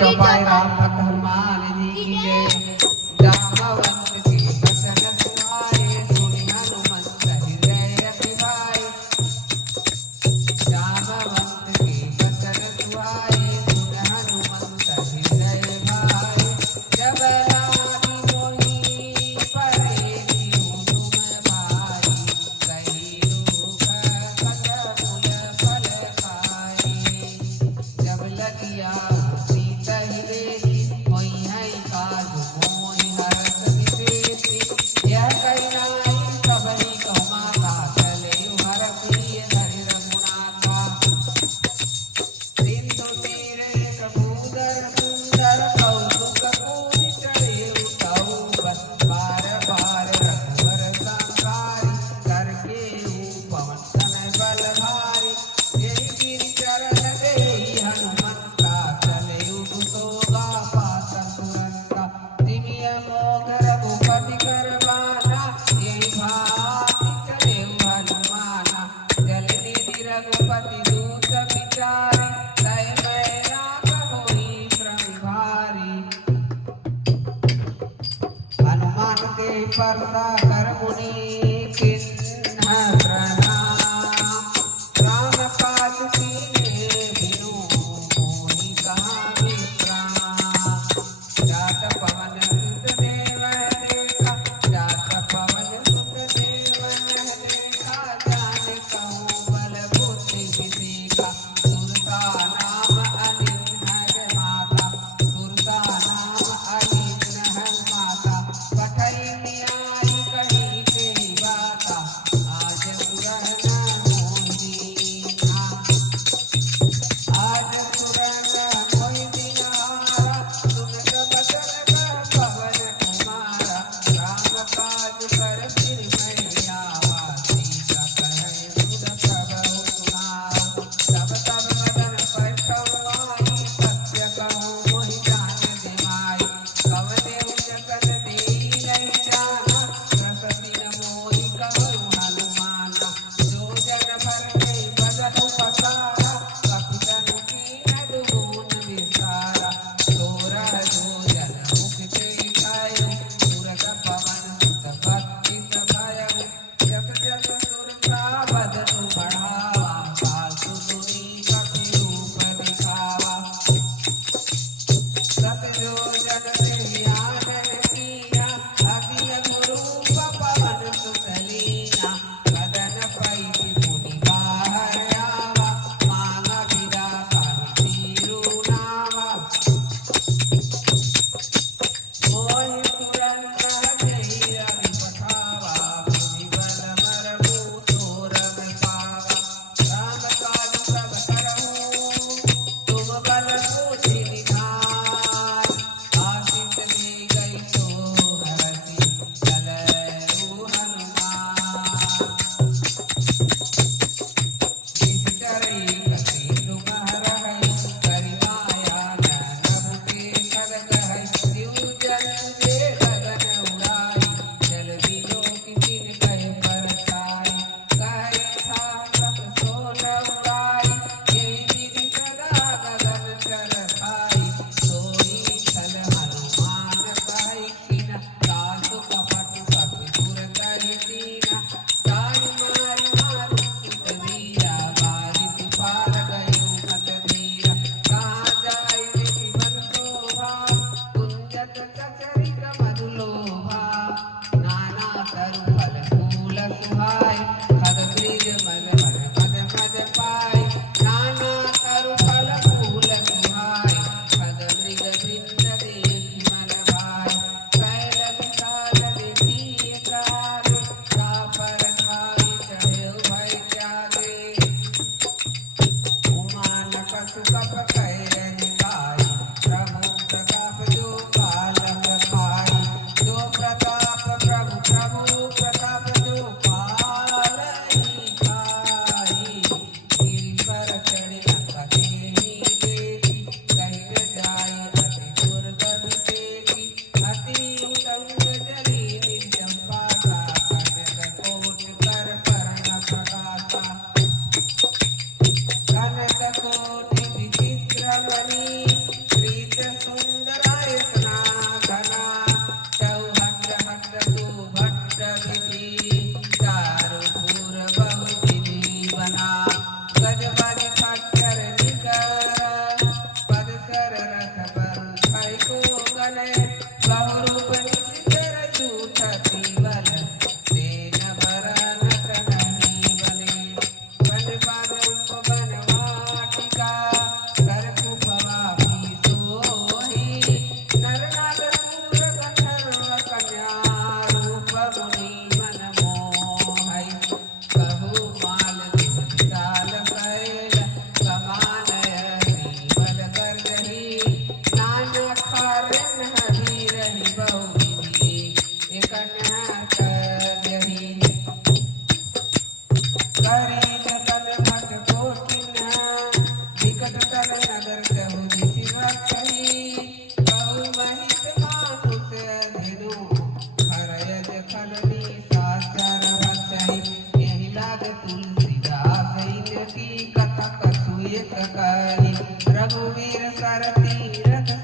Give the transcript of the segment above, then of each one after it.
चौपाई राम भक्त हनुमान जी की जय। जामवंत के बचन सुहाए सुनि हनुमंत हृदय अभिभाए। जामवंत के बचन सुहाए सुनि हनुमंत हृदय भाए। जब रानी मोहि परे दियो तुम भाई। कही रूख कट मूल फल खाए। जब लगिया सीतहि देखी मोहि है काज मोहि हरष विशेषी। यह कही नाई सबहि कहु माता चलेउ हरख लिय धरि रघुनाथा। सिंधु तीरे कबूतर सुंदर कौतुक पूरि चढ़ेउ तऊ। बस बार बार रघुवर संहारि करके पवन तनय बल भारी। यही गिरि चरण देहि हनुमंता चलेउ कुशोगा पासन तुरंता। तिमिय मोघ रघुपति कर बाना यही भांति चलेउ हनुमाना। जल निधि रघुपति दूत विचारी तय मैना कहोई श्रम भारी। हनुमान के परसा कर मुनि किन्ह प्रणाम। राम काज कीन्हे बिनु मोहि कहाँ विश्राम। जात पवन सुत देवह देखा जात पवन सुत देवह देखा। जान कहूँ बल बुद्धि विवेका। सुरता नाम अनिन्हर माता सुरता नाम अनिन्हर माता। पठई न्याय कही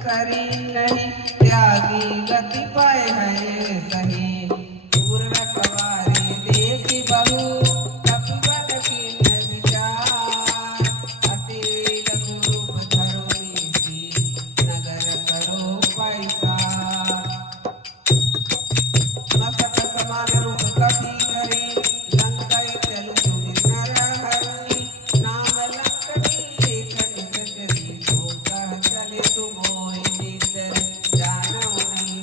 शरीर नहीं त्यागी गति पाए है सही दूर रखवारे देखी बहु कपिवन की न विचार अति लघु रूप धरो नीति नगर करो पैसा मस्तक समान रूप कपि करी लंकाई चलु तुम नर हरि नाम लंकनी एक निकटरी सो कह चले तुम मोहि भीतर जानऊ नहीं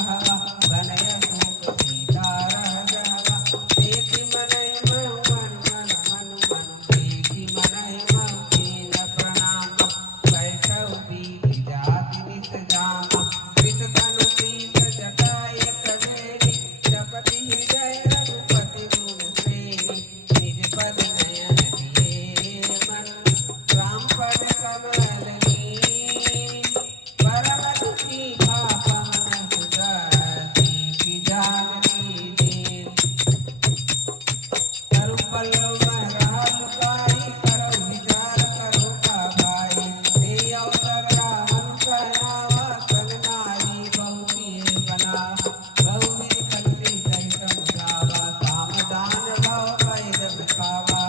कहवा बनय शोक सीता रह जावा देखी मनय मनु मन मन मनु मनु देखी मनय मनु कीन प्रणाम बैठऊ बीति जाति नित जामा कृत तनु सीत जटाय कवेरी जपति हृदय रघुपति गुण श्रेणी निज पद नयन दिए मन राम पद कमल नील परम दुखी पापन सुगति की जानकी दीन करु पल्लव महराल लुकाई करो विचार करो का भाई ते अवसर राहन कहनावा सन नारी बहु किए बना बहु विधि खलसी कहि समझावा सामदान भव पैद दिखावा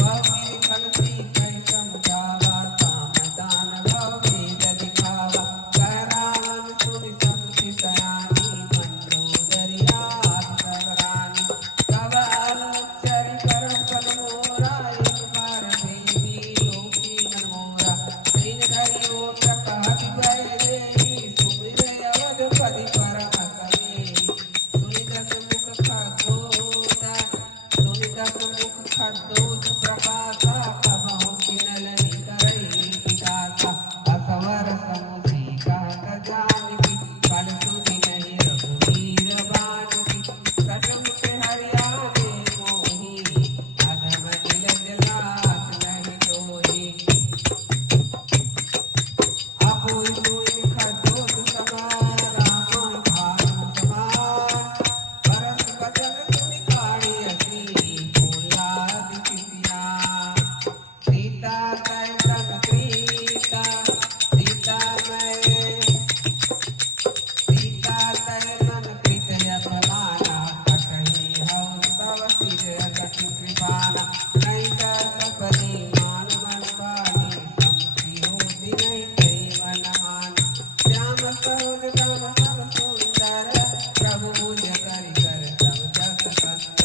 बहु विधि खलसी कहि समझावा सामदान भव पैद दिखावा कह रावण सुनि संति सयानी मंदोदरिया सबरानी कब अनुचरि करम पल मोरा एक बार देवी लोकी नमोरा तीन धरि ओट कहति बैदेही सुमिरे अवधपति परम समेही सुनि दस मुख खद्दोत प्रकाशा कबहु किनलनि करई विकासा असवर समुझी कहत जानकी फल सुधि नहीं रघुवीर बानकी सटमुख हरियाणे मोही अधम निलज लाज नहीं तोही अपुई सुई खद्दोत समान राम भानु समान परस बचन सुनि काढ़ी हसी बोला दिसिया सीता तय तन क्रीता सीता तय मन कृत यशमाना कटहि हऊ तव सिर गति कृपाना नहीं सपदी मान मन बानी समति होती नहीं कही मन मान श्याम सरोज गम सब सुंदर प्रभु भुज करि कर सब जस कंठ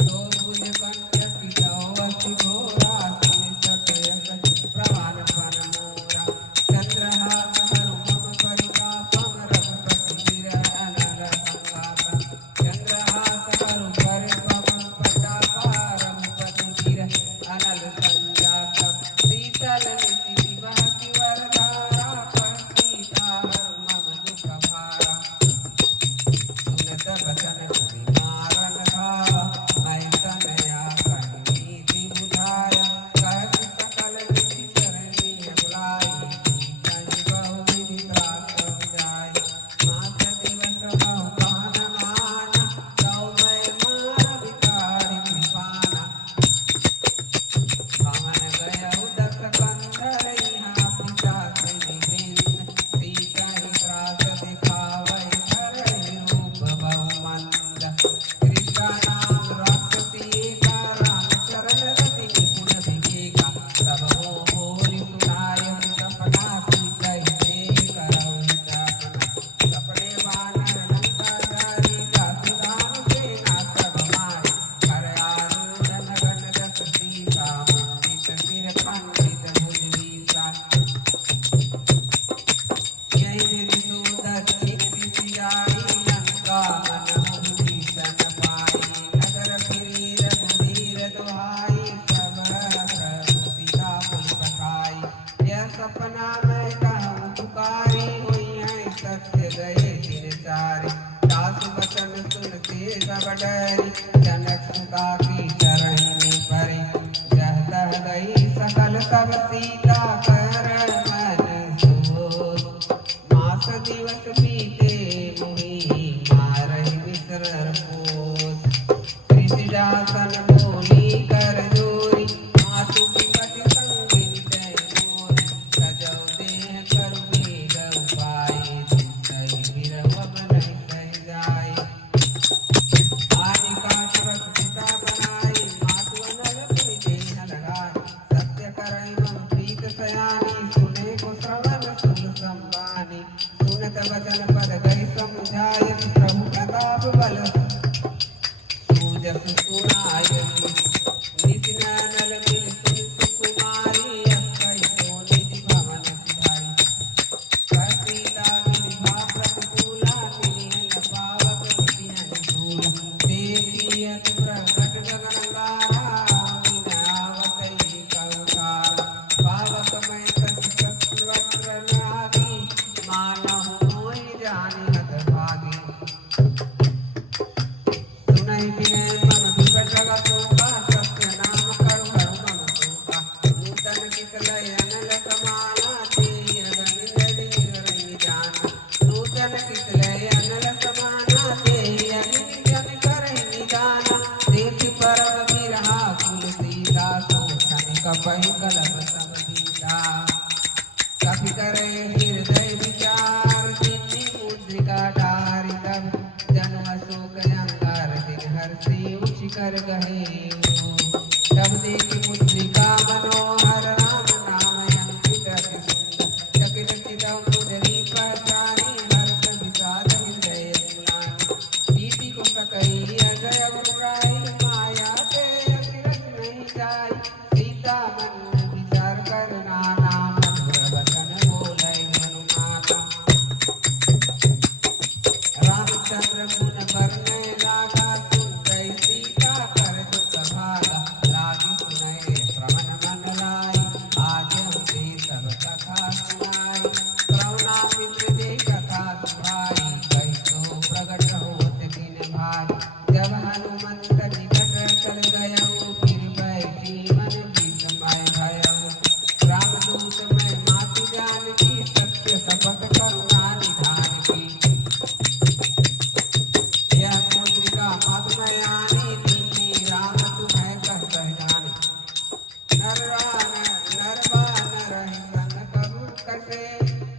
दो भुज कंठ पितौ अति घोरा सुनि सटय सच प्रमाण पन मोरा चंद्रहास हरु मम परितापम रघुपति गिरह अनल संगातम चंद्रहास हरु परितापम प्रतापा रघुपति गिरह अनल संजातम शीतल निति विवाहि वरदारा सीता हरु मम दुख भारा सुनत बचन मुनि मारन भावा मैं तनया कहि नीति बुझाया कहति सकल निधि शरणी बुलाई कहि बहु विधि त्रास जाय मास दिवस बहु कान माना तौ मैं मार विकारी कृपाना पवन गयउ दस कंधर यहाँ पिता से विभिन्न सीता ही त्रास दिखावै धरहि रूप बहु मंद कृष्ण नाम राक्षसी का राम चरण रति निपुण विवेका तब हो बोली सुनाय सपना सीतहि से करौ विचापना सपने वानर लंका जारी जासुधाम सेना सब मारी हर आरूढ़ नगन दस सीता मंडित सिर पंडित भुज वीसा यही विधि सुदर्शित सियाई लंका मन मुहि सन पाई नगर फिरी रघुवीर दुहाई सब प्रभु सीता मन पठाई यह सपना मैं कहूँ पुकारी हुई है सत्य गए दिन सारे दास वचन सुनते सब डरी जनक सुता की चरणी परी जह तह गई सकल सब सीता कर मन सोच मास दिवस बीते मुहि मारहि विसर पोस त्रिशिरासन बोली कर जोरी मातु पिपति संगिनी तय मोरी सजौ देह करु मेघ उपाय सही विरह नहीं सही जाय आदि काट रस पिता बनाई मातु अनल पुनि देह लगाई सत्य करई मम प्रीत कपट करुणा निधान की। यह मुद्रिका मधुमयानी दीनी राम तुम्हें कह जानी। नरवान रही सन कबू कसे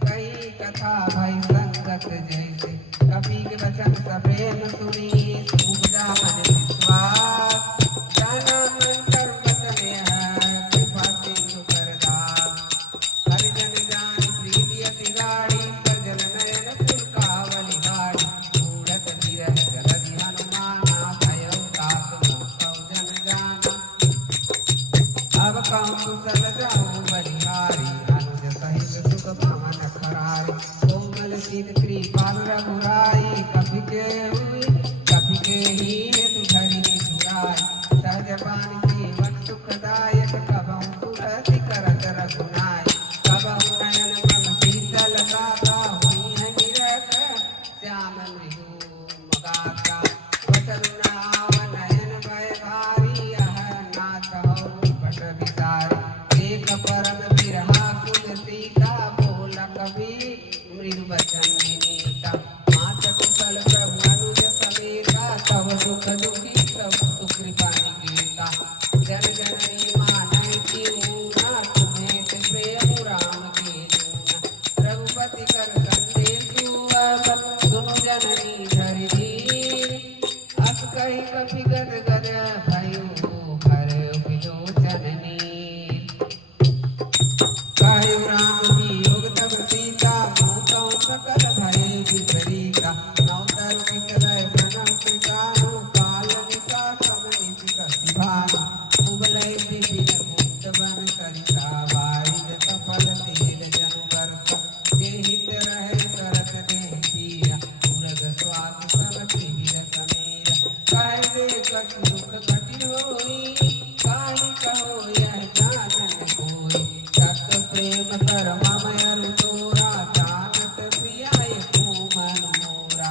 कही कथा भई संगत जैसे। कपि के वचन सप्रेम सुनी उपजा मन विश्वास। जाना मन कर्म वचन है कृपा सिंधु करदास। हरिजन जान प्रीति अति गाढ़ी सजल नयन पुरकावली बाड़ी। मूढ़त विरह जलधि हनुमाना भयो तात मोह जन जाना। अब कहूँ कुशल जाऊँ बलिहारी अनुज सहित सुख पवन खरारी। कोमल शीत कृपाल रघुराई कपि के ही हेतु धरि सुराई। सहज पानि सेवन सुखदायक कबहु सुरति करत रघुनाय। कबहु नयन मन शीतल गाता हुई है निरख श्याम मृदु गाता। वचन नाव नयन भय भारी यह नाथ हो पट विसारी। एक परम बिरहा कुल सीता बोल कवि मृदु वचन विनीता। मात कुशल प्रभु अनुज समेता तव दुख दुखी सब सुकृपा निकेता। जन जननी मानई की ऊना तुम्हें प्रेम राम के जूना। रघुपति कर संदेश सुनु जननी धरि धीर। अस कही कपि गद गद भयो हर विलोचन नीर। कहु राम वियोग तब सीता मोह सकल भय विपरीता। नवतर विकलय प्रणव कृतानु काल निशा समनिशित भानु। उबलय विपिन मुक्त बन सरिता वारिद सफल तेल जनु बरस। देहित रहे करत देह पीरा उरग श्वास सब त्रिविध समीरा। कह दे कछ दुख घटी होई काहि कहो यह जानन कोई। सत प्रेम कर मम अरु तोरा जानत प्रियाय को मन मोरा।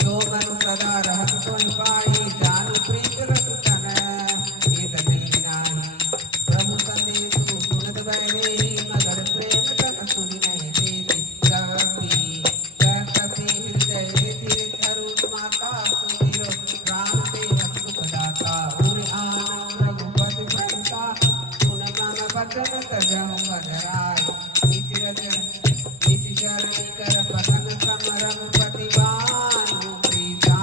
सो मन सदा रहत सोहि पाई जान प्रीत रस तन एक नहीं नाही। प्रभु संदेशु सुनत बैरेहि मगर प्रेम तन सुनि नहीं देति। कपि हृदय धीर धरु माता सुमिरो राम सेवक सुख दाता। उर आनव रघुपति प्रभुता सुन मन वचन तजहु बधराय। निशिचरणी कर पतन समरम पतिवानु प्रीता।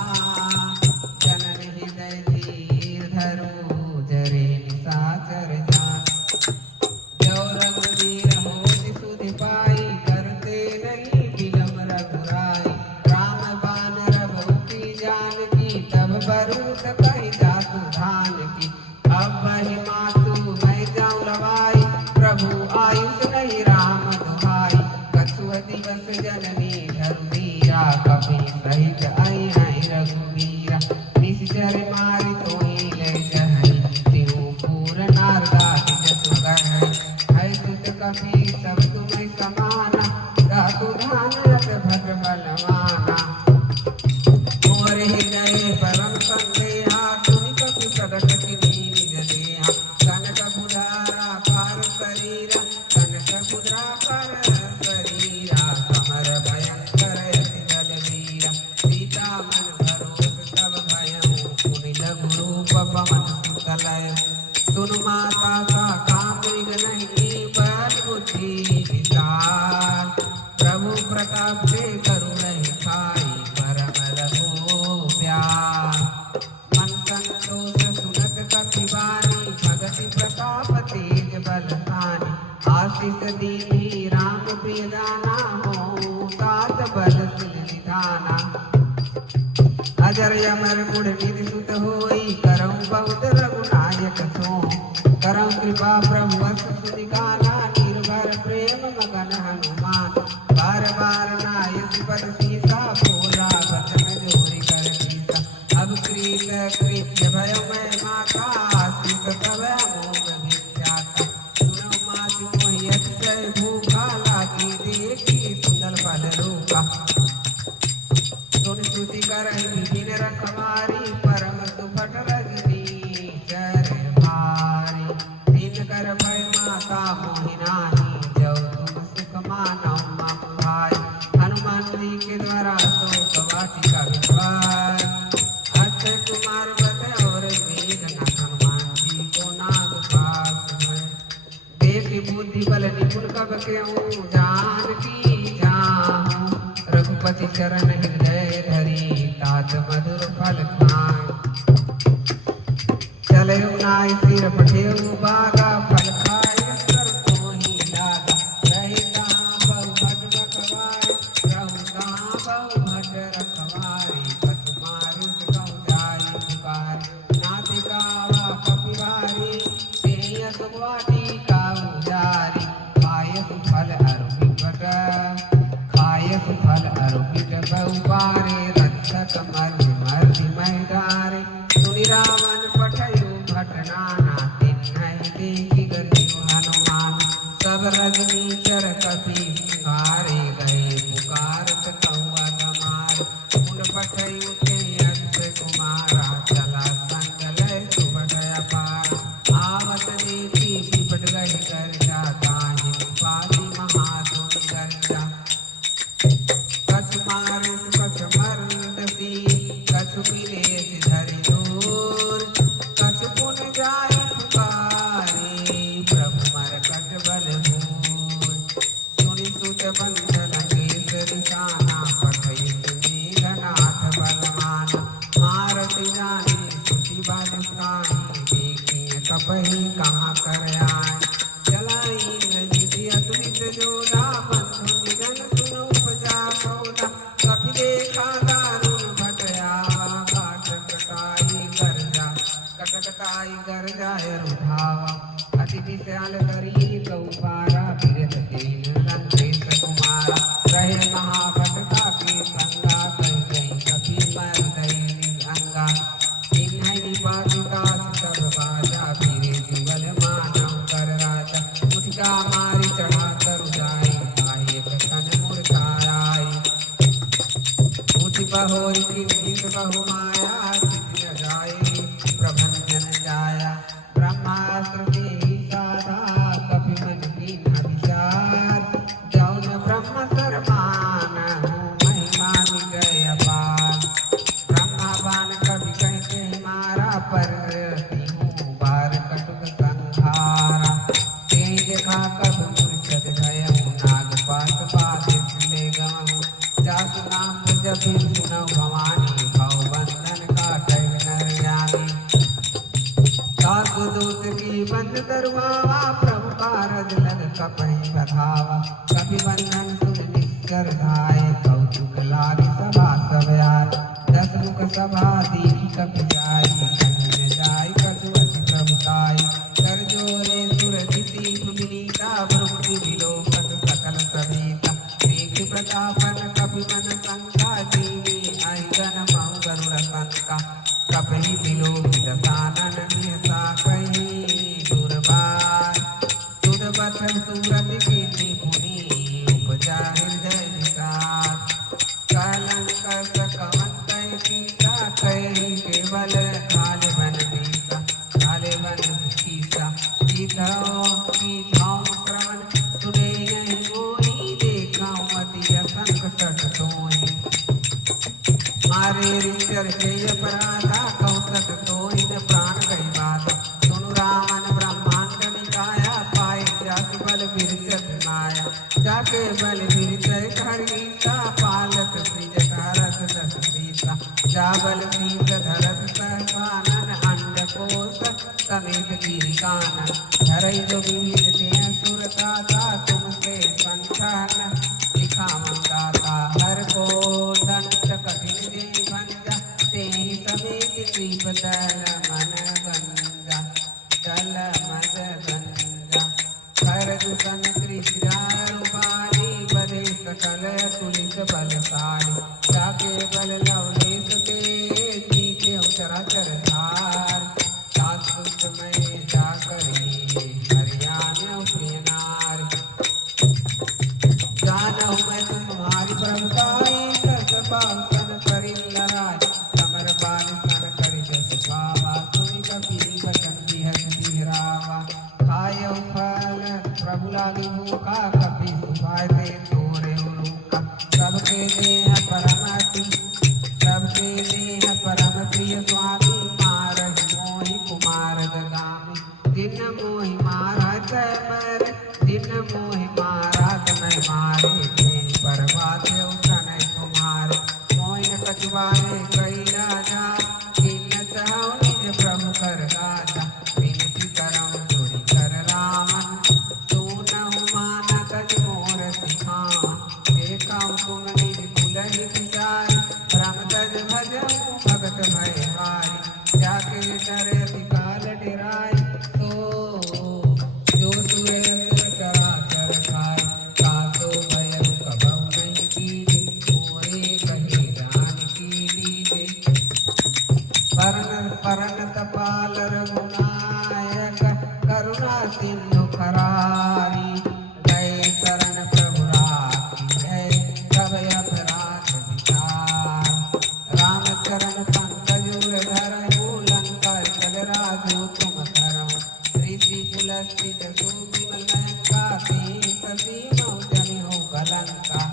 जनन हृदय धीर धरु जरे निशाचर जान। जो रघुवीर होति सुधि पाई करते नहीं विलम रघुराई। राम बान रघुपति जानकी तब बरूत कहि जासु धान की। अब वही मातु मैं जाऊं लवाई प्रभु आयुष नहीं राम दुहाई। कछुआ दिवस जननी धरुवीरा कपि सहित आई हैं रघुवीरा। निश्चर मारि तोहि ले जहई तिहु पूर नारदा जसु गहई। है सुत कपि सब तुम्हें समाना दातु धान रत भद्र बलवाना। मोर हृदय परम संदेहा सुनि कपि प्रगट किनी निज देहा। कनक बुधारा पार शरीरा कनक बुधाकर शरीरा। समर भयंकर अति बलवीरा सीता मन भरोस सब भयउ। पुनि लघु रूप पवन सुतलय सुनु माता सा काम मृग नहीं बल बुद्धि विशाल। प्रभु प्रताप से करुणहि खाई परम लघु प्यार। मन संतोष सुनत कपि वाणी भगति प्रताप तेज बलशानी। आशीष दीनी राम प्रिय जाना हो तात बल सिल निधाना। अजर अमर गुण निधि सुत होई करऊँ बहुत रघुनायक सो। करऊँ कृपा प्रभु वस सुनिकाना निर्भर प्रेम मगन हनुमान। बार बार नायस पद सीसा बोला वचन जोरी कर सीसा। अब कृत कृत्य भयो मैं माता सित तब मोग विख्याता। सुनो मातु मोहि अतिशय भूखा लागी देखी सुंदर फल रूपा। सुन स्तुति करहि विपिन रखवारी परम सुफट रजनी खाए। हनुमान जी के द्वारा शोक वाटिका विद्वान, अक्षय कुमार बत और मेघनाथ हनुमान जी को नाग पास है। देख बुद्धि बल निपुण कब केहूँ जानकी जाहूँ, रघुपति चरण हृदय धरी तात मधुर फल खाए। चले नाय सिर पठेऊ बागा, फल खाए सर को ही लागा। रही कहाँ बहु भट रखवारे, रहु कहाँ बहु भट रखवारे। पथ मारे कहूँ जाई पुकारे, नाते कावा कपिवारी। तेय सुगवाटी काऊ जारी, खाय सुफल अरुभिपट, खाय सुफल अरुभिट बहु पारे। रक्षक मर्दि मर्दि महिडारे, सुनि रावण पठयु घटनाना। तिन्हि देखि गतियु हनुमान, सब रजनीचर कपि सिंहारे। गए पुकारत कौआ गमार, मुंड पठयु ते अक्षय कुमारा। चला संग लय सुबह अपार, आवत देखी विपट गहि गर्जा। ताहि पाति महासुनि गर्जा, कछु मारे कछु मरदसी। कछु विलेस धरि दूर, कछु पुन जाय पुकारे। प्रभु मरकट बल भूर, सुनि सुत बंध लंकेश रिसाना। पठयु मेघनाथ बलवान, मारत जानी सुति बल साई। देखिए कपहि कहाँ कर आए, चलाई इंद्रजित अतुलित जोधा। बंधु निधन सुनो उपजा सौदा, कपि देखा दारुण भट आवा। कटकटाई गरजाय रुधावा, अति विशाल करी कौपारा। फिरत दीन लंकेश कुमारा, रहे महाभट कापी संगा। कह गई कपि मर्दई निभंगा, तिन्हि निपातिका सब बाजा। फिरे जुगल मानव कर राजा, मुझका मारी चढ़ा तरु जाई। ताहि प्रसन्न मूर्छाई, उठ बहोर किन्हित बहु माया। सिद्ध जाए प्रभंजन जाया, ब्रह्मास्त्र देहि साधा। कपि मन कीन्ह विचार, जौन ब्रह्म सर मानहु। महिमा निगय अपार, ब्रह्मा बाण कवि कहि कहि मारा। पर तिहु बार कटुक संहारा, तेहि देखा कब मूर्छित भयहु। नाग पाश पास ले गवहु, जासु नाम जपि सुनौ भवानी। भव बंधन काटहि नर जानी, सासु दूत की बंद दरुआवा। प्रभु कारज लग कपहि बधावा, कपि बंधन सुन निश्चर धाये। कौतुक लारि सभा सब आए, दस मुख सभा दीहि कपि जाई। कहि जाय कछु अति प्रभुताई, कर जोरे सुर दिति विनीता। भ्रुकुटि विलोकन सकल समेता, मेघ प्रतापन कपि मन शंका। दीनी अहिगन महु गरुड़ संका, कपहि विलोकित सानन निहसा। कहि दुर्बार सुध बचन सूरत कीर्ति पुनि, उपजा हृदय विकार। कलंक सकवंतहि पीसा, कहि केवल काल बन बीसा। काले बन कीसा, कीथौ श्रवण सुने नहीं मोहि। देखौ मति असंख सठ तोहि, मारे ऋषर के अपराधा। कौसक तोहि न प्राण गई बाधा, सुनु रामन ब्रह्मांड निकाया। पाए जाति बल बिरचत माया, जाके बल बिरचय हरीसा। पालत सृजत हरस दस सीसा, जाबल सीस धरत सहसानन। अंडकोश समेत गिरिकानन, धरई जो वीर ते सुरताता। तुमसे संठान लिखा मंदाता, हर को दंत कठिन दे भंजा। तेहि समेत कृप दल मन गंजा, दल मद गंजा। हर दुसन त्रिशिराय रूपाली, बधे सकल तुलित बलशाली। जाके बल लवलेश ते, जीते चराचर धार। सात में जाकर हरियाणा प्रिय नारी। जानहु मैं तुम्हारी प्रभुताई, कर पावन करि लड़ाई। समर बाल सन करि जस पावा, सुनि कपि वचन बिहस बिहरावा। खायौ फल प्रभु लागी भूखा, कपि सुभाय ते तोरे उलूखा। वाले कई राजा किन चाहो निज प्रभु कर गाजा विनती करम जोरी कर रामन सुनहु माना तज मोर सिखावन देखम तुम निज कुलहि विचारि भ्रम तज भजहु भगत भय हारी जाके डरे काल डेराय तो जो सुरे असुर चराचर खाय कासो भय कबहु नहीं कीजे मोरे कही जान की लीजे परन तपाल रघुनायक करुणा सिंधु खरारी गए शरण प्रभु राखी है सब अपराध विचार रामचरण पंकज धरहु लंका चल राजो तुम धरहु ऋषि पुलस्ति जसु विमल लंका सती मौजनि हो गलंका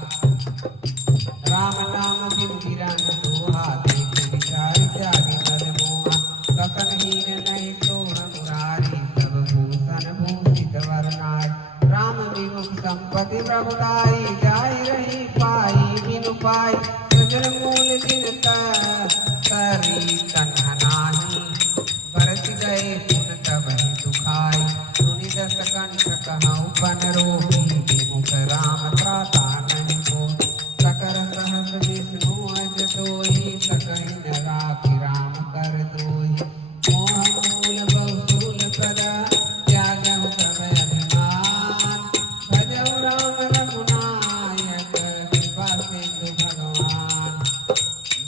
राम नाम बिनु गिरन दोहा देख विचारि त्यागी मद मोहा कसन हीन नहीं सोह मुरारी सब भूषण भूषित वरनाय राम विमुख संपत्ति प्रभुताई जाय रही पाई बिनु पाई सजन मूल दिन तरी तन्हा नाही बरस गए पुन तब ही दुखाई सुनि दस कंठ कहऊँ पन रोगी विमुख राम त्राता नहीं हो सकल सहस विष्णु अज सोई सकहि न राखि राम कर दोहि मोह मूल बहुसूल सदा त्यागहु समय अभिमान भजहु राम रघुनायक कृपा सिंधु भगवान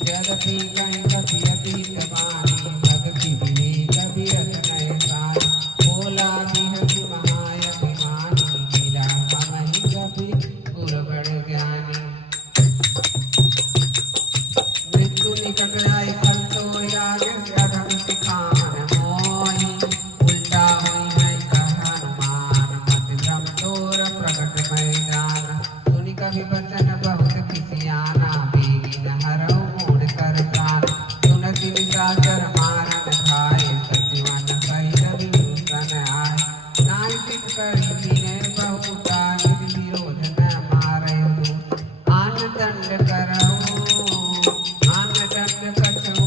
जगति कहि कपि अतीत बानी भगति विवेक बिरत नय साई भोला बिहसि महाअभिमानी लीला हमहि कपि गुर बड़ ज्ञानी मृत्यु निकट आई फल तो याग अधम सिखान मोहि उल्टा हुई है कह हनुमान मति भ्रम तोर प्रकट भय जान सुनि कवि बचन बहुत खिसियाना बेगी न हरऊ मूढ़ कर प्राण सुनति निशाचर मारन खाए सचिवन सहित विभूषण आय नाय सिख कर विनय बहुता निधि विरोध न मारय आन दंड करहु आन दंड कछहु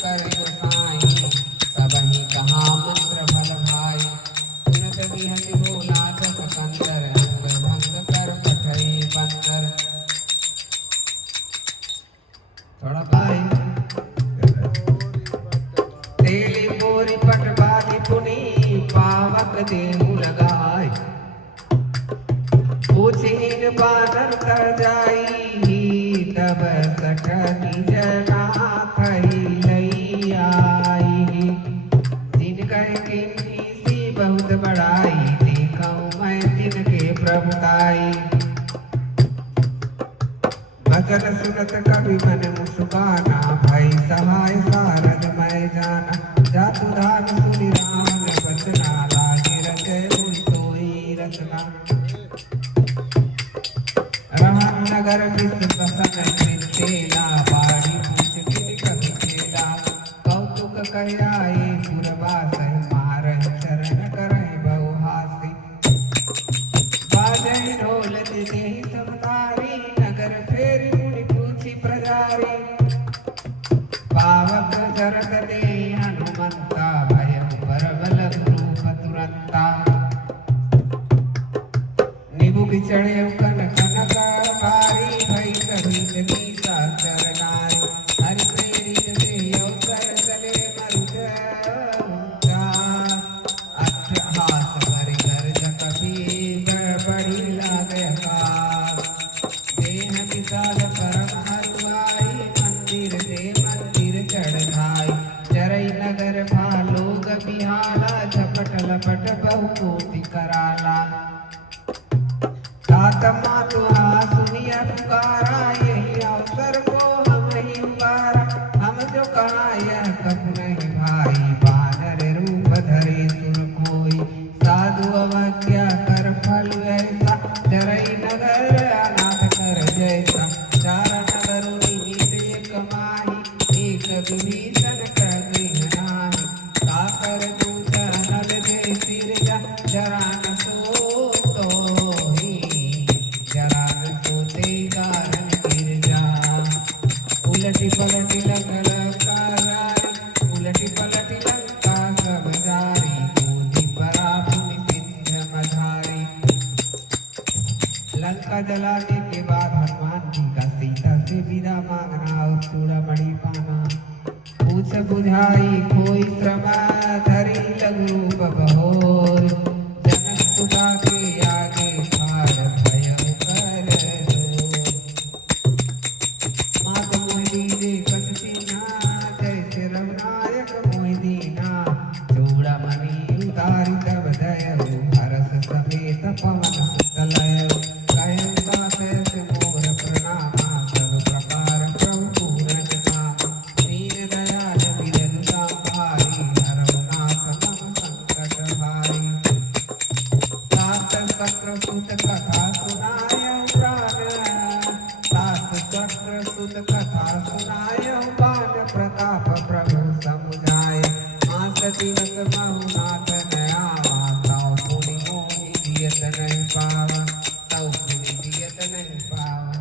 करे गोसाई सबहि कहा मंत्र फल भाई सुनत बिहति भोला जस कंदर अंग भंग कर पठई बंदर थोड़ा भाई तेली मोरी पटवादी पुनी पावक देहु लगाई पूछीन बानर कर जाई तब सठनी जनाथ लई आई जिन कह किन्हीं बहुत बड़ाई देखऊँ मैं जिनके प्रभुताई भजन सुनत कवि मन मुस्काना भई सहाय सारद मैं जाना जातु धान सुनि राम बचना लागे रचे मुनि सोई रचना रहन नगर विश्व प्रसन्न कृतेला बाड़ी पूछ किन कवि केला कौतुक कह आए पुरवास मारह शरण करहि बहु हासी बाजहि ढोल देहि समतारी नगर फेरि मुनि पूछि प्रजारी पावक जरत दे हनुमंता भयउ बरबल रूप तुरंता निबु बिचड़े कन कनक कारी भई कभी जगी साचर नारी हरि प्रेरित देहि अवसर चले मरुज अट्ठहास भरि गर्ज कपि बड़ी लागे कार देह विशाल परम हरुआई मंदिर से मंदिर चढ़ाई जरई नगर भालोग बिहाला झपट लपट बहु कोटि कराला तात बुझाई खोई श्रमा धरी लघु रूप बहोर जनक सुता के आगे भार भयउ कर जोर। मात मोहि दीने कंसीना जैसे रघुनायक मोहि दीना चूड़ामणि उतारि तब दयउ हरस समेत पवन सुतलयउ कहउ दास ऐसे मोर प्रणामा सब प्रकार प्रभु पूरन नाम दीन दयाल बिरजु संभारी हरउ नाथ मम संकट हारी। तात चक्र सुत कथा सुनायउ प्राण तात चक्र सुत कथा सुनायउ बान प्रताप प्रभु समुझाय मास दिवस महु नाथ नयावा तौ पुनि मोहि दियत नहीं पावा तौ पुनि दियत नहीं पावा।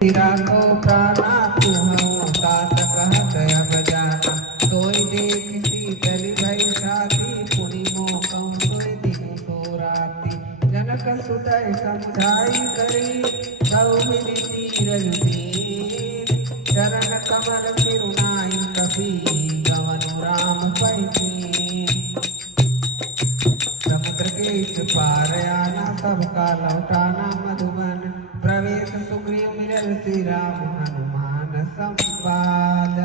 तेरा को प्राणा तुहु तात कहत अब जाना तोय देख शीतल भई छाती पुनि मोकउ सोय दिनु सो राति। जनक सुतय समझाई करी गौ मिलि तीरज दीन चरण कमल सिरुनाई कपि गवनु राम पैठी। समुद्र के इस पार आना सबका लौटाना मधुबन प्रवेश सुग्रीव मिलल श्री राम हनुमान संवाद।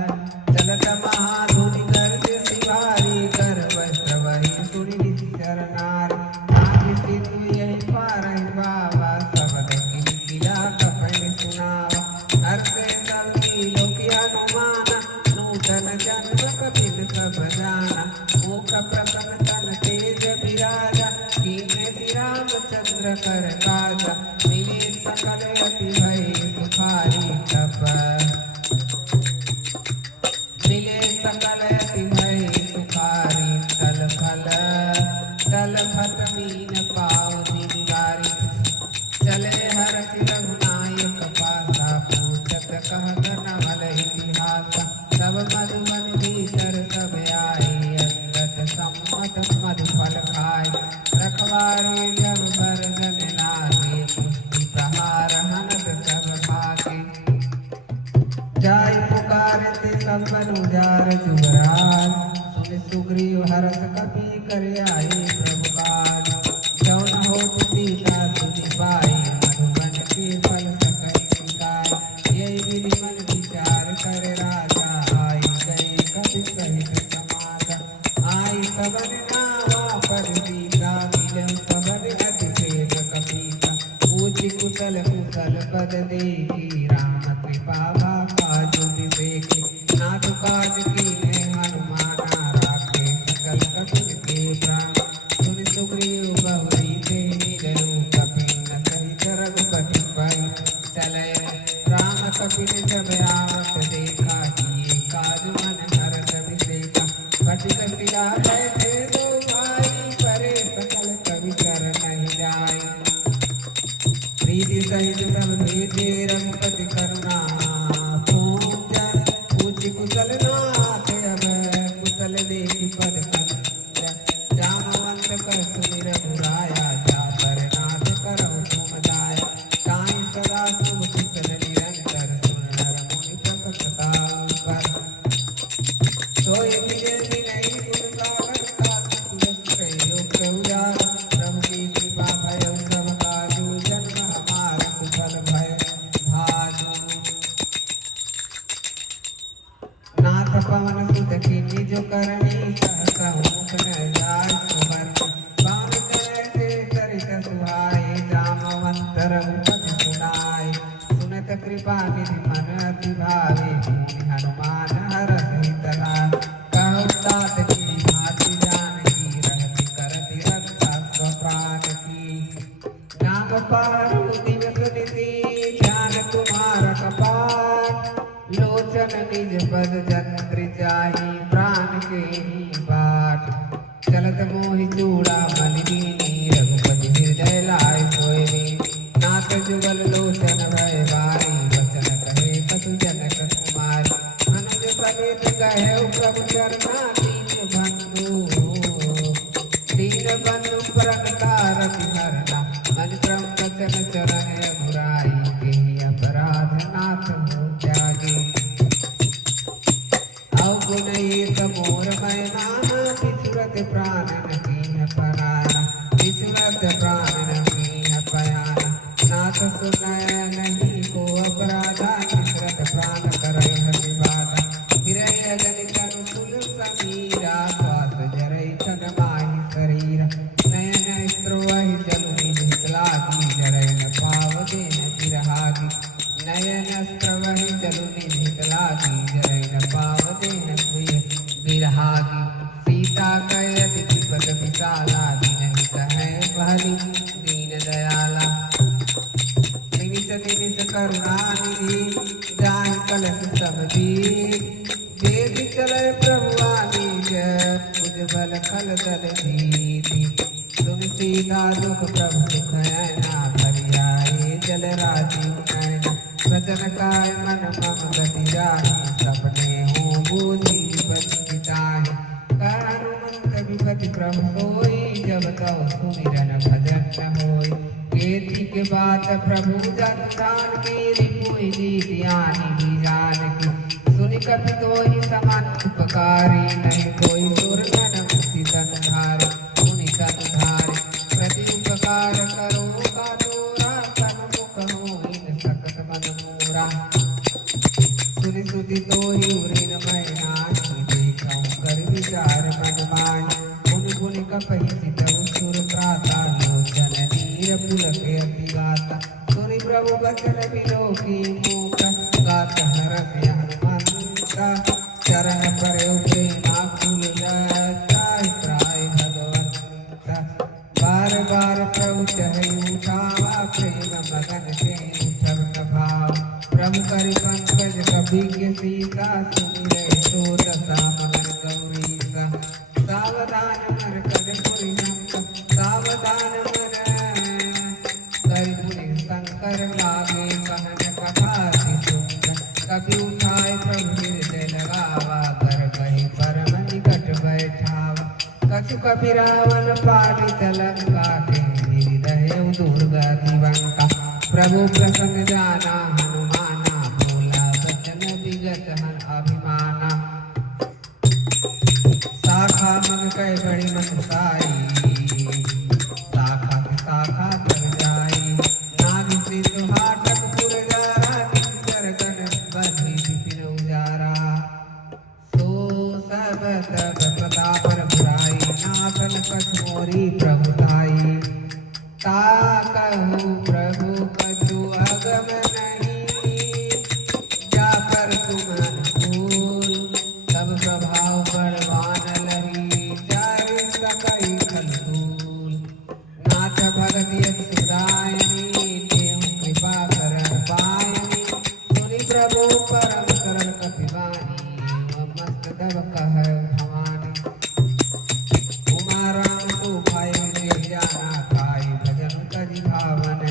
चलत महाधुनि गर्ज शिवारी कर वस्त्र वही सुनि निश्चर नारी नाथ सिंधु यही पारहि बाबा सबद गिला कपहि सुनावा। हर से सब लोकी हनुमान नूतन जन्म कपिल सब जाना मुख प्रसन्न तन तेज विराजा कीने श्री रामचंद्र कर काजा मिले सकल अति भय सुखारी तप मिले सकल अति भय सुखारी तल फत मीन पाव दीवारी। चले हरषि रघुनायक पासा पूछत कहत नवल इतिहास सब मधुबन भीतर सब आए अंगत सम्मत मधुफल खाए। रखवारे जब बरगन लागे पुष्टि प्रहार हनत सब भागे जाय पुकारते सब अनुजार जुबराज सुनि सुग्रीव हरस कपि कर आए प्रभु काज। जौन होत सीता सुनि पाई मधुबन के फल सकहि निकाय। यही विधि मन विचार कर राजा आई गए कपि सहित समाजा। आई सबन नावा पर सीता मिलउ सबन अति प्रेम कपीसा। पूछि कुशल कुशल पद देखी राम कृपा काजु विवेकी। नाथ काज कीन्हे हनुमाना राखे सकल कपिल के प्राण। सुनि सुग्रीव बहुरी ते मिलउ कपि न सहित रघुपति पै। चलय राम कपिल जब आवत देखा किए काज मन हरष विसेका। पटिक शिला बैठे दो भाई परे सकल कवि कर नहीं जाय। प्रीति सहित सब भेजे रघुपति करुणा पूजन पूछि कुशल नाथ अब कुशल देखि पद कंचन। जामवंत कर सुनि रघुराया जा पर नाथ करहु तुम दाया। साई सदा शुभ कुशल निरंतर सुन नर मुनि प्रसन्नता कर। सोई विजय विनयी गुण सागर साथ तुलस योग उजागर। प्रभु की कृपा भयउ सब काजू जन्म हमार कुशल भय भाजू। नाथ पवन सुत कीन्ही जो करनी सहसा मुख न जाय सुबर्णी। बाण करे से चरित सुहाए जामवंत रघुपति सुनाय। सुनत कृपा निधि मन अति भावे कीन्ही हनुमान हरष हित लाए। कहु तात की भांति जानकी रहति करति रक्षा स्व प्राण की। नाम पारु दिवस निधि ध्यान तुम्हारा कपाट। लोचन निज पद जंत्र जाहि प्राण के ही बाट। चलत मोहि चूड़ामणि दीनी रघुपति हृदय लाय सोई। नाथ जुगल लोचन भय भारी वचन कहे कछु जनक कुमारी। अनुज समेत कहउ प्रभु चरना दीन बंधु प्रणतारति हरना। मन क्रम वचन चरण अघुराई केहि अपराध नाथ हो त्यागे। अवगुण बलशाली दीन दयाला निमिष निमिष करुणा निधि जान कलश सब दीन वेद चले प्रभु आनीज उज्जवल खल दल भीति तुम सीता दुख प्रभु सुख ना भरियाए जल राजीव नैना वचन काय मन मम गति जाहि सपने हो बूझी विपत्ति ताहि हनुमंत विपति प्रभु सोई जब तव सुमिरन भजन न होई केति के बात प्रभु जन दान मेरी कोई नीति आनी भी जान की सुनि कपि तोहि समान उपकारी नहीं कोई सुर नन मुक्ति तन धारे मुनि तन धारे प्रति उपकार करो का तोरा सन्मुख होई सकत मन मोरा सुनि सुति तोहि उरिन मैना देखऊं कर विचार मन माय मुनि गुनि कपहि सितऊ सुर प्राता लोचन नीर पुलके अति गाता सुनि प्रभु बचन बिलोकी मूक गात हरस हनुमंता चरण पर प्रेमा फूल त्राय त्राय भगवंता बार बार प्रभु चहै उठावा प्रेम मगन से उठर न भाव प्रभु करि पंकज कभी के सीता सुमिरै सो दशा मगन गौरीसा सावधान मर कर पुरि सावधान मर कर पुरि शंकर लागे कहन कथा सुंदर कभी उठाए प्रभु हृदय लगावा कर कहीं परम निकट बैठावा कछु कभी रावण पालित लंका के हृदय दुर्गा दिवंका प्रभु प्रसन्न जाना हनुमाना बोला बचन विगत हन अभिमाना शाखा मग कह बड़ी मनसाई शाखा की शाखा तर जाई नाग सिंधु हाटक पुर जारा सरगन बधी विपिन उजारा सो सब तब प्रताप बुराई नाथन कछ मोरी प्रभुताई ता कहूँ प्रभु कछु अगम नहीं जाकर तुम अनुकूल तब प्रभाव बड़वान लही चारि सकई खलतूल नाथ भगत यत सुदायनी देव कृपा करन पायनी सुनि प्रभु परम सरल कपिवानी मस्त तब कह भवानी उमा राम तो भाई ने जाना खाई भजन करि भावन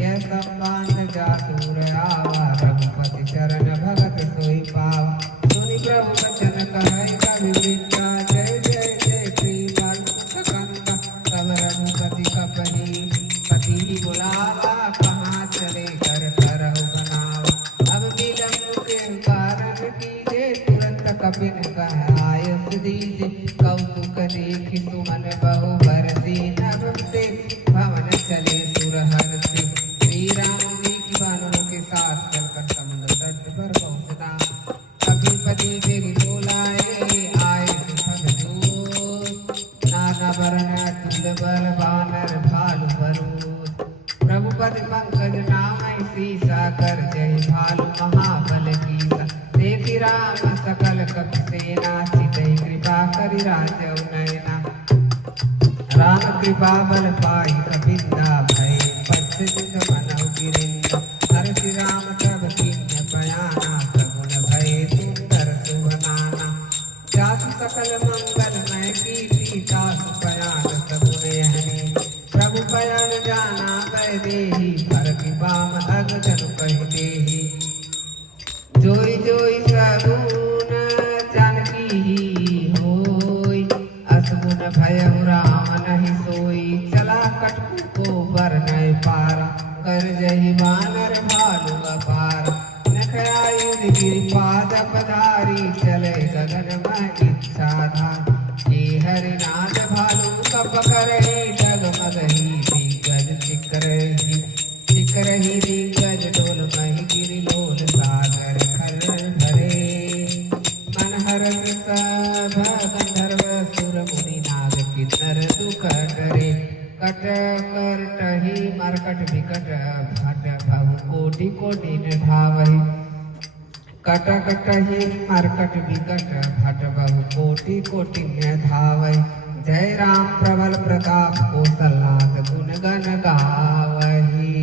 यह संबान जातुर आवा रघुपति चरण भगत सोई पावा सुनि प्रभु वचन कहै कवि विद्या जय जय जय प्रिय कंद तब रघुपति कपहि पति बुलावा कहाँ चले कर करहु बनावा अब विलम्ब के कारण कीजे तुरंत कपिन कह आयस दीजे कौतुक देखि सुमन बहु बरसी नभ से भवन चले सुर हरसी श्री राम जी की बानरों के साथ चलकर समुद्र तट पर पहुंचना कभी पति बेगी बोलाए आए सुखद जोत नाना वरण अतुल बल बानर भालु बरूद प्रभु पद पंकज नामय सीसा कर जय भालु महाबल कीसा देखि राम सकल कपि सेना चितहि कृपा करि राजउ नयना राम कृपा बल पाई कपिंदा भय पश्चित मनौ गिरिंद हर्षि राम तब कीन्य पयाना सगुन भय सुंदर सुवनाना जासु सकल मंगलमय कीर्ति तासु पयान सगुन हनि प्रभु पयन जाना भय देहि पर कृपा अग जनु कहि देहि जोई जोई सगुन जानकी होई असगुन भयउ राम नहीं सोई चला कटकु को बर नहीं पारा कर जहि बानर भालु अपार नखयायुध गिरिपाद पधारी चले गगन में इच्छाधा ये हरिनाथ भालु कप करहि डगमगहि दिग्गज चिकरहि दिग्गज डोल महि गिरि लोल सागर खर भरे मन हरस सब गंधर्व सुर मुनि नाग किन्नर दुख करे कट करटहि मरकट विकट भट भव कोटि कोटि निधावहि कटकटहि मरकट विकट भट बहु कोटि कोटि निधावहि जय राम प्रबल प्रताप कौशलनाथ गुण गण गावही।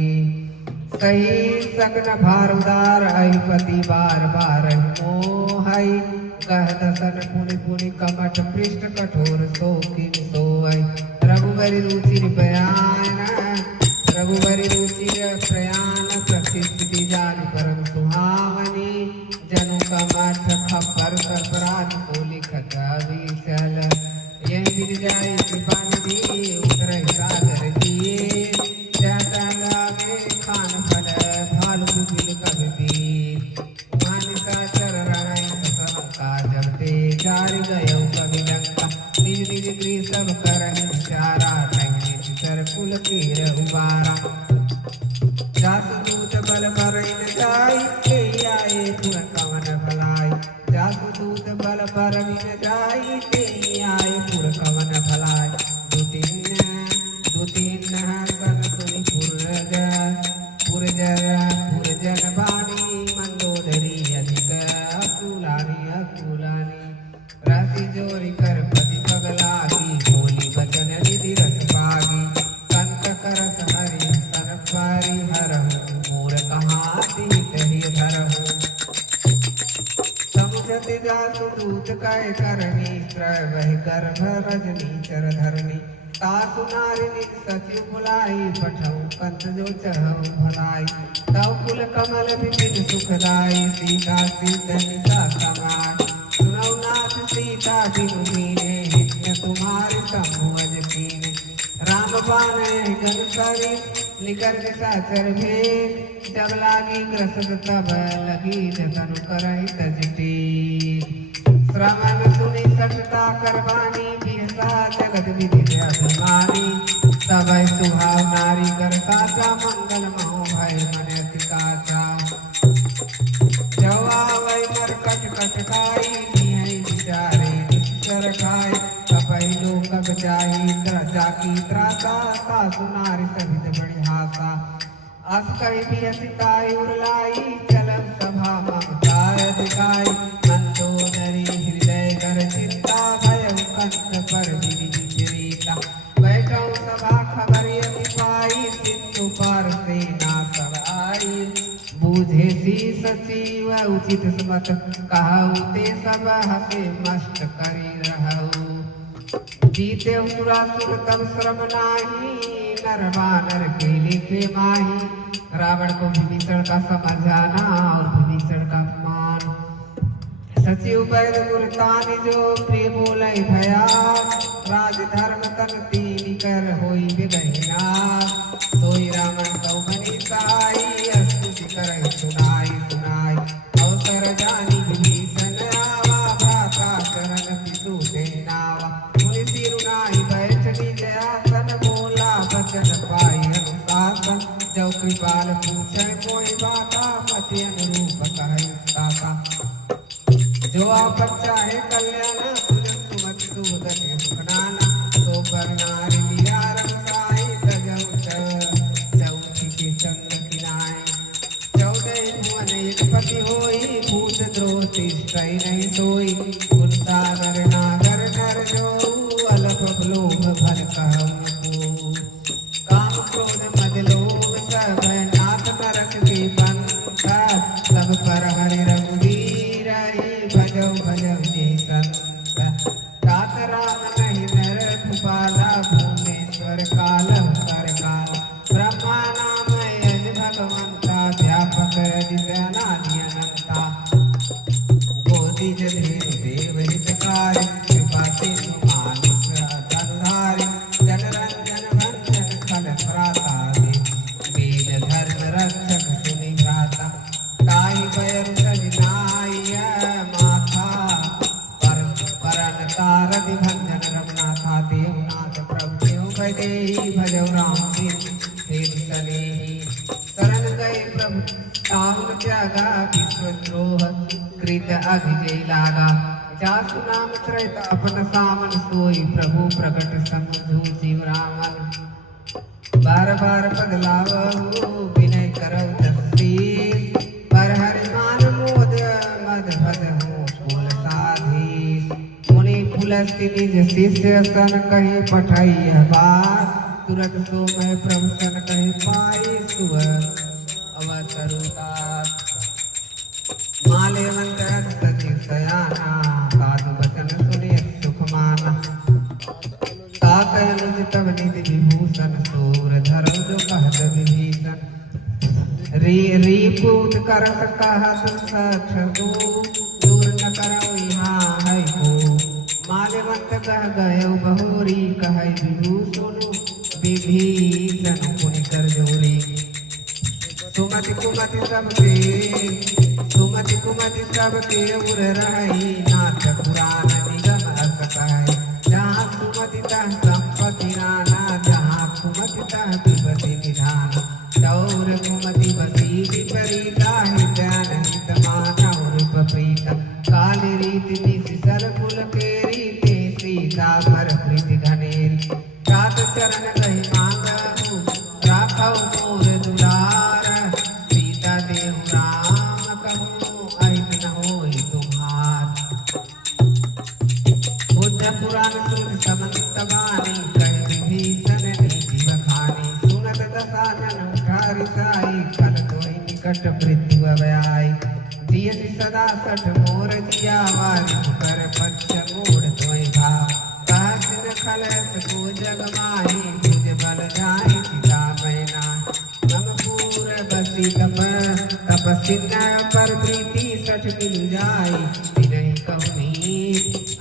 सही सगन भार उदार अहिपति बार बार मोहई। कह दसन पुनि पुनि कमठ पृष्ठ कठोर शोकिन सोई। रघुवरि रुचिर बयान रघुवरि रुचिर प्रयाण प्रसिद्धि जान परम सुहावनी। जनु कमठ खपर सरपराज को लिखत विचल। यही विधि जाय कृपा निधि उतरहि सागर दिए। जाता लागे खान फल भालु बिल कभी भी। मानिसा चर रणय सकम काजल ते जारि गयो कभी लंका। निज निज गृह सब करहि विचारा नहीं सर कुल कीर उबारा। जासुदूत बल बरई न जाई ते आए पुर कवन भलाई। जासुदूत बल बरई न जाई ते आए पुर कवन भलाई। दुतीन सन सुनि पुरजन बाणी मंदोदरी अधिक अकुलानी। राशि जोरी कर पति पगलागी बोली बचन निधि रस पागी। कंत करस हरि सन पारी हरहु मोर कहाती कही धरहु। समुझत जासुदूत कै करनी त्रय वह गर्भ रजनी चर धरनी। तासु नारिनी सचिव बुलाई पठऊ कंत जो चढ़ऊ भलाई। तव कुल कमल विपिन सुखदाई सीता सीतनिता समाय। सुनौ नाथ सीता बिनु मीने हित तुम्हारे संभुज कीने। राम बाण गन करी निकर साचर भेद। जब लागी ग्रसत तब लगी जतन करहि तजटी। श्रवण सुनि सठता करवानी बिहसा जगत विधि अभिमानी। तब सुहाव नारी कर साचा मंगल महो भय मन अति काचा। जवावै मर कट कट खाई निहै विचारे निश्चर खाई। कपहि लोक बचाई त्रजा की त्रासा। सासु नारी सहित बड़ी हासा। अस कहि बिहसिताई उरलाई चलन सभा ममता दिखाई। मंदोदरी हृदय कर चिंता भयउ कंठ पर विचरीता। बैठऊ सभा खबर यदि पाई सिंधु पार सेना सब आई। बूझे सी सचिव उचित समत कहऊ ते सब हसे मस्त करी रहऊ। जीते सुरासुर तब श्रम नाही नर बानर के लिखे माही। रावण को विभीषण का समझाना और विभीषण का अपमान। सचिव वैद गुरतानि जो प्रिय बोलै भया। राज धर्म तन तीन कर होई बिगहिना। सोई रावण कौ मनि सहाई स्तुति करहि सुनाई। अवसर जानी विभीषण आवा भ्राता चरण पितु देनावा। मुनि सिरु नाहि बैठनी जयासन बोला बचन पाई अनुशासन। जौ कृपाल पूछै कोई बाता मति अनुरूप कहै ताता। जो आपत चाहे कल्याण सुमति सुवदति सुखनाना। तो पर नारी लिया रमसाई तजौ चौथी के चंद्र किनाए। 14 भुवन एक पति होई भूत द्रोह तिष्ठै नहीं सोई। गुण सागर नागर नर जो अलप लोभ भर कहु को। काम क्रोध मद लोभ सब नाथ नरक के पंथा। सब पर हरि रघुवीर भजौ भजौ जे संत। तात राम नहीं नर भूपाला भुवनेश्वर कालहु कर काला। ब्रह्मा नाम यज भगवंता व्यापक रजित अनादि अनंता। गोदिज धेनु देव हितकारी कृपा सिंधु मानुष धनुधारी। जनरंजन भंजन खल भ्राता वेद धर्म रक्षक सुनि भ्राता। ताहि बैरु सजनाय माथा परन तारति भंजन रमनाथा। देवनाथ प्रभु देव भय देहि भजौ राम हेतु सनेहि। शरण गए प्रभु ताहुन त्यागा विश्वद्रोह कृत अभिजय लागा। जासु नाम त्रैत अपन सामन सोई प्रभु प्रकट समझू जीव रामन। बार बार पद लावहु विनय करौ तस्सी। पर हरि मान मोद मद भद हो कुल साधी। मुनि फुल तुलसी निज शिष्य सन कहे पठाई बात तुरंत सो मैं प्रभु सन कहे पाई सुव अवसरुता माले मंत्र सचिव सयाना साधु वचन सुनिय सुख माना ताकय अनुज तब निधि विभूषण सूर धरो जो कहत विभीषण रिपुत करत कहत सठ दूर न करो यहाँ है को माल्यवंत कह गयो बहोरी कह विभूषण विभीषण पुनि कर जोरी सुमति कुमति सबके उर रही नाथ पुराण निगम अस कहे जहाँ सुमति तह संपत्ति नाना जहाँ कुमति तह विपति निधान दौर कुमति बसी विपरीता ज्ञान हित मानव रूप काल रीति निशि सरकुल के रीते सीता पर प्रीति घनेरी सात चरण कही मांगहु राखौ मोर दुलार सीता देहु राम कहूँ अहित न होई तुम्हार बुद्ध पुराण सुन समंत बानी कहे विभीषण नीति बखानी सुनत दसानन उठारि साई कल तोहि निकट मृत्यु अवयाई दियति सदा सठ मोर दिया वारि कर पक्ष मोड़ तोहि भाव कहत न खलस को जग माही भुज बल जाहि सीता मैना मम पूर बसी तपस्विन पर प्रीति सठ मिल जाई नहीं कहूनी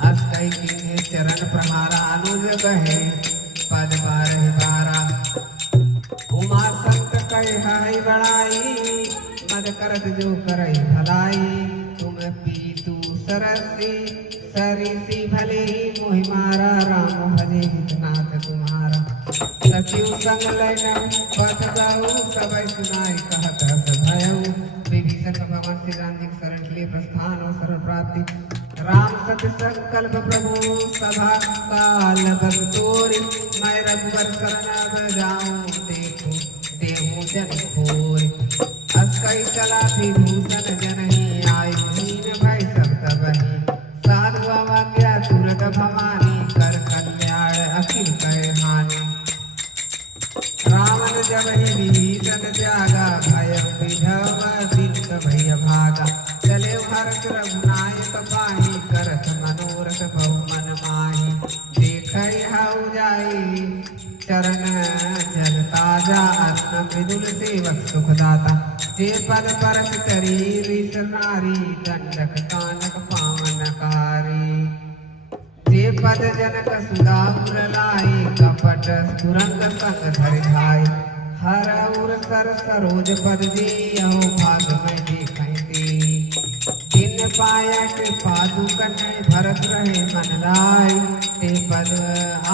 अस कहि किन्हे चरण प्रहारा अनुज कहे पद बारह बारा उमा संत कहे हाय बड़ाई मद करत जो करई भलाई तुम पीतु सरसी सरिसी भले ही मोहि मारा राम भजे हितनाथ तुम्हारा सचिव संग लैन पथ जाऊ सबै सुनाई कहत हस भयऊ विभीषण भगवान श्री राम जी शरण के लिए प्रस्थान और शरण प्राप्ति राम सत्य संकल्प प्रभु सभा काल बद तोरी मैं रघुवर शरण जाऊं देखो देहु जन खोरी अस कई चला विभूषण जनहि आय दीन भय सब तबहि साधु अवज्ञा तुरत भवानी कर कल्याण अखिल कहे हानि रावण जब ही विभीषण त्यागा भय विधव दीन भय भागा चले भरत रघुनायक पाहि करत मनोरथ बहु मन माहि देखै हऊ जाई चरण जल ताजा अन्न मृदुल सेवक सुखदाता जे पद परस करी रिस नारी दंडक कानक पावनकारी जे पद जनक सुदापुर लाई कपट सुरंग संग धरि धाय हर उर सर सरोज पद दियो भाग में देखैती दिन पाया के पादु कन्है भरत रहे मन लाई ते पद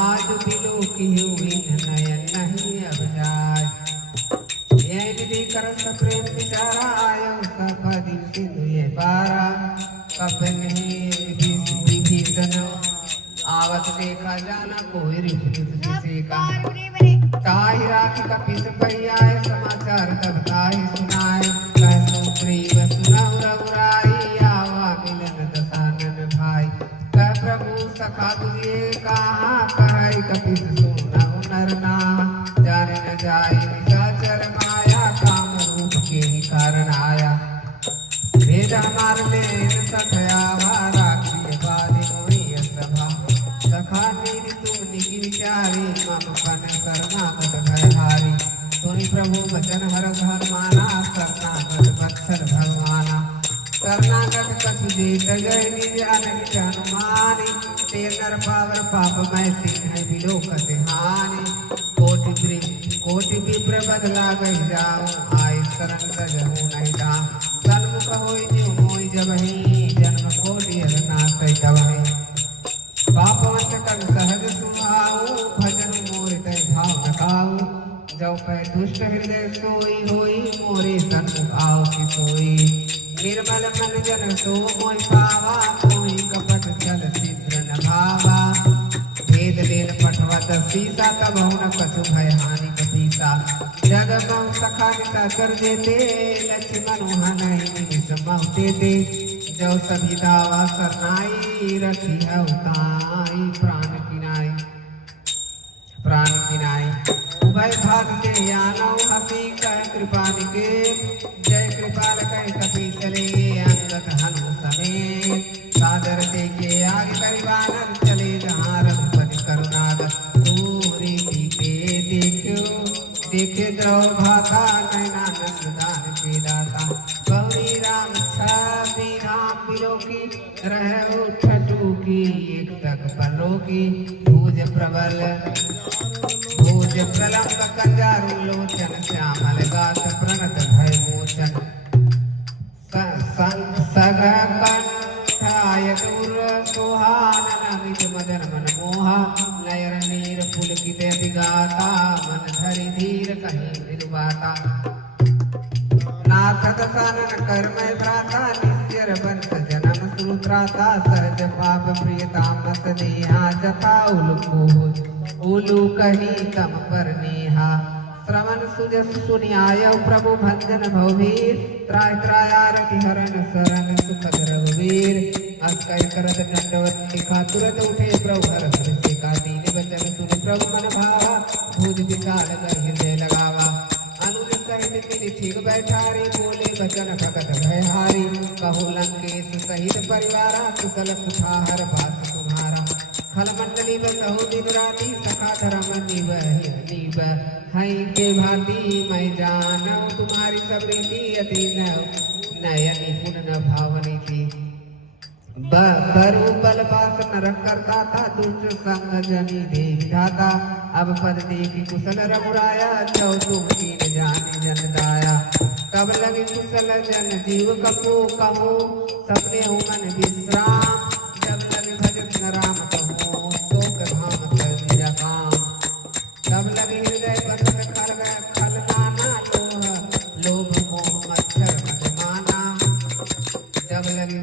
आज बिलो किहु इन नयन नहीं अब जाय ये विधि करत प्रेम विचारा आयो सब दिन सिंधु ये पारा कब नहीं विभीषण आवत देखा जाना कोई रिपुत से का ताहि राखी कपिस पहियाय समाचार तब ताहि सुनाय कह सो प्रिय सुनौ रघुराई आवा मिलन दसानन भाई कह प्रभु सखा तुझे कहा कहै कपिस सुनौ नर नाहा जाने न जाय निशाचर माया काम रूप के ही कारण आया भेद हमार लेन सखयावा राखी बाधि मोहि सभा सखा नीर तुम निकी विचारी मम पन शरणागत भयहारी सुनि प्रभु वचन हरत हनुमाना शरणागत वत्सल भगवाना शरणागत कछु देत गए निज अनहित हनुमानी ते नर पावर पाप मैं सिंह बिलोकत हानि कोटि विप्र बदला गई जाऊं आय शरण तजहु नहीं दाम सन्मुख होई जो मोहि जबहि जन्म कोटि अरनाथ तबहि पापवंत कर सहज सुभाऊ भजन मोर तय भाव नकाऊ जौ कह दुष्ट हृदय सोई होई मोरे सन्मुख आओ कि सोई निर्मल मन जन सो मोहि पावा कोई कपट छल छिद्र न भावा भेद लेन पठवत सीसा तब न कछु भय हानि कपीसा जग बहु सखा निशा कर देते लक्ष्मण हनहि निमिष महु देते जो सभी दावा सरनाई रखी है उताई प्राण किनाई उभय भाग के यानव हसी कह कृपा के जय कृपाल कह कपी चले अंगत हनु समेत सादर ते के आगे परिवार चले जहाँ रघुपति करुणाग दूरी दीपे देखे द्रव भाता नैना नंददान के दाता गौरी राम छवि राम बिलोकी रह उठटू की एक तक परो की भूज प्रलंब कंजारु लोचन श्यामल गात प्रणत भय मोचन सगह कंठाय दूर सुहानन मित मदन मन मोहा नयर नीर पुलकित विगाता मन धरि धीर कहीं निर्वाता नाथ दसानन कर्मय भ्राता निस्यर बंत जन्म सुत्राता सहज पाप प्रियता मत देहा जथा उलू कही तम पर नेहा श्रवण सुजस सुनियाय प्रभु भंजन भववीर त्राय त्रायारति हरण शरण सुखद रघुवीर अस्कय करत दंडवत लिखा तुरत उठे प्रभु हर हृदय का दीन वचन सुन प्रभु मन भावा भुज विशाल कर हृदय लगावा अनुज सहित मिली ठीक बैठारी बोले वचन भगत भयहारी कहु लंकेश सहित परिवारा कुशल कुठाहर बास तुम्हारा खल मंडली बसहु दिन राती सखा धर्म निब हई के भांति मैं जानू तुम्हारी सब रीति अति नयनी पुन न भावनी थी बरु बल पास नरक करता था दुष्ट संग जनी देख जाता अब पद देखी कुशल रघुराया जो तुम कीन जाने जन दाया तब लगे कुशल जन जीव कहो कहो सपने हो मन विश्राम जब लगे भजन राम कहो शोक धाम कर दिया काम तब लगे हृदय बसत खल नाना लोभ मोह मच्छर मदमाना जब लगे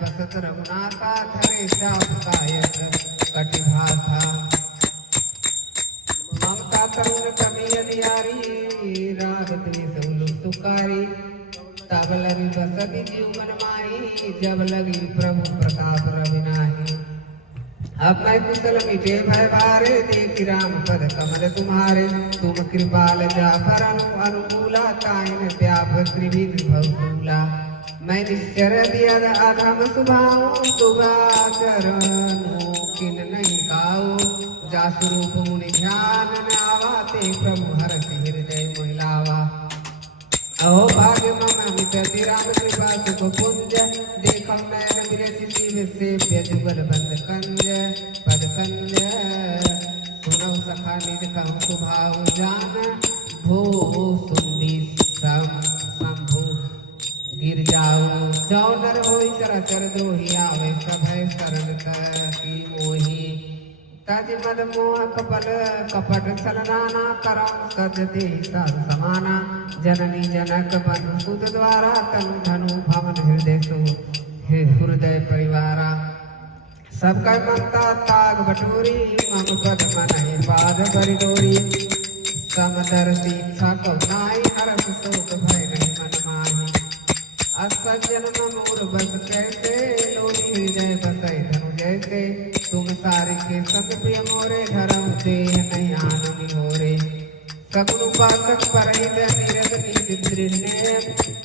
बसत रघुनाथा धरे शाप कायक कटिभाथा ममता तरुण कमी अधियारी राग द्वेष उलू सुकारी तब लगी बसती जीव मन माही जब लगी प्रभु प्रताप रविनाही अब मैं कुशल मिटे भय भारे देख राम पद कमल तुम्हारे तुम कृपाल जा पर अनुकूला कायन व्याप त्रिविध भवसूला मैं निश्चर दिया अधम सुभाओ सुभाचरणों किन नहीं काओ जासुरूप मुनि ध्यान न आवाते प्रभु हरष हृदय महिलावा अहो भाग्य मम मितति राम कृपा सुख पुंज देखम नयन विरचि शिव सेव्य जुगल बंद कंज पद कंज सुनौ सखा निज कहु सुभाव जान भो सुंदी शंभु गिर जाओ जाओ नर होई चराचर द्रोही आवे सभय शरण की मोही तज मद मोह कपट छलनाना करम सजते साध समाना जननी जनक बनु सुत द्वारा तनु धनु भवन हृदय परिवारा सबका ममता ताग बटोरी मम पद मनहि पाद परिडोरी समदर्शी छको नाई हरस शोक भय नहीं मन माही असज्जन मूर बस कैसे लोनी हृदय बसै धनु जैसे तुम सारे के संग प्रिय मोरे धर्म देह नहीं आनंद होरे सगुण उपासक परहित निरत नीति दृढ़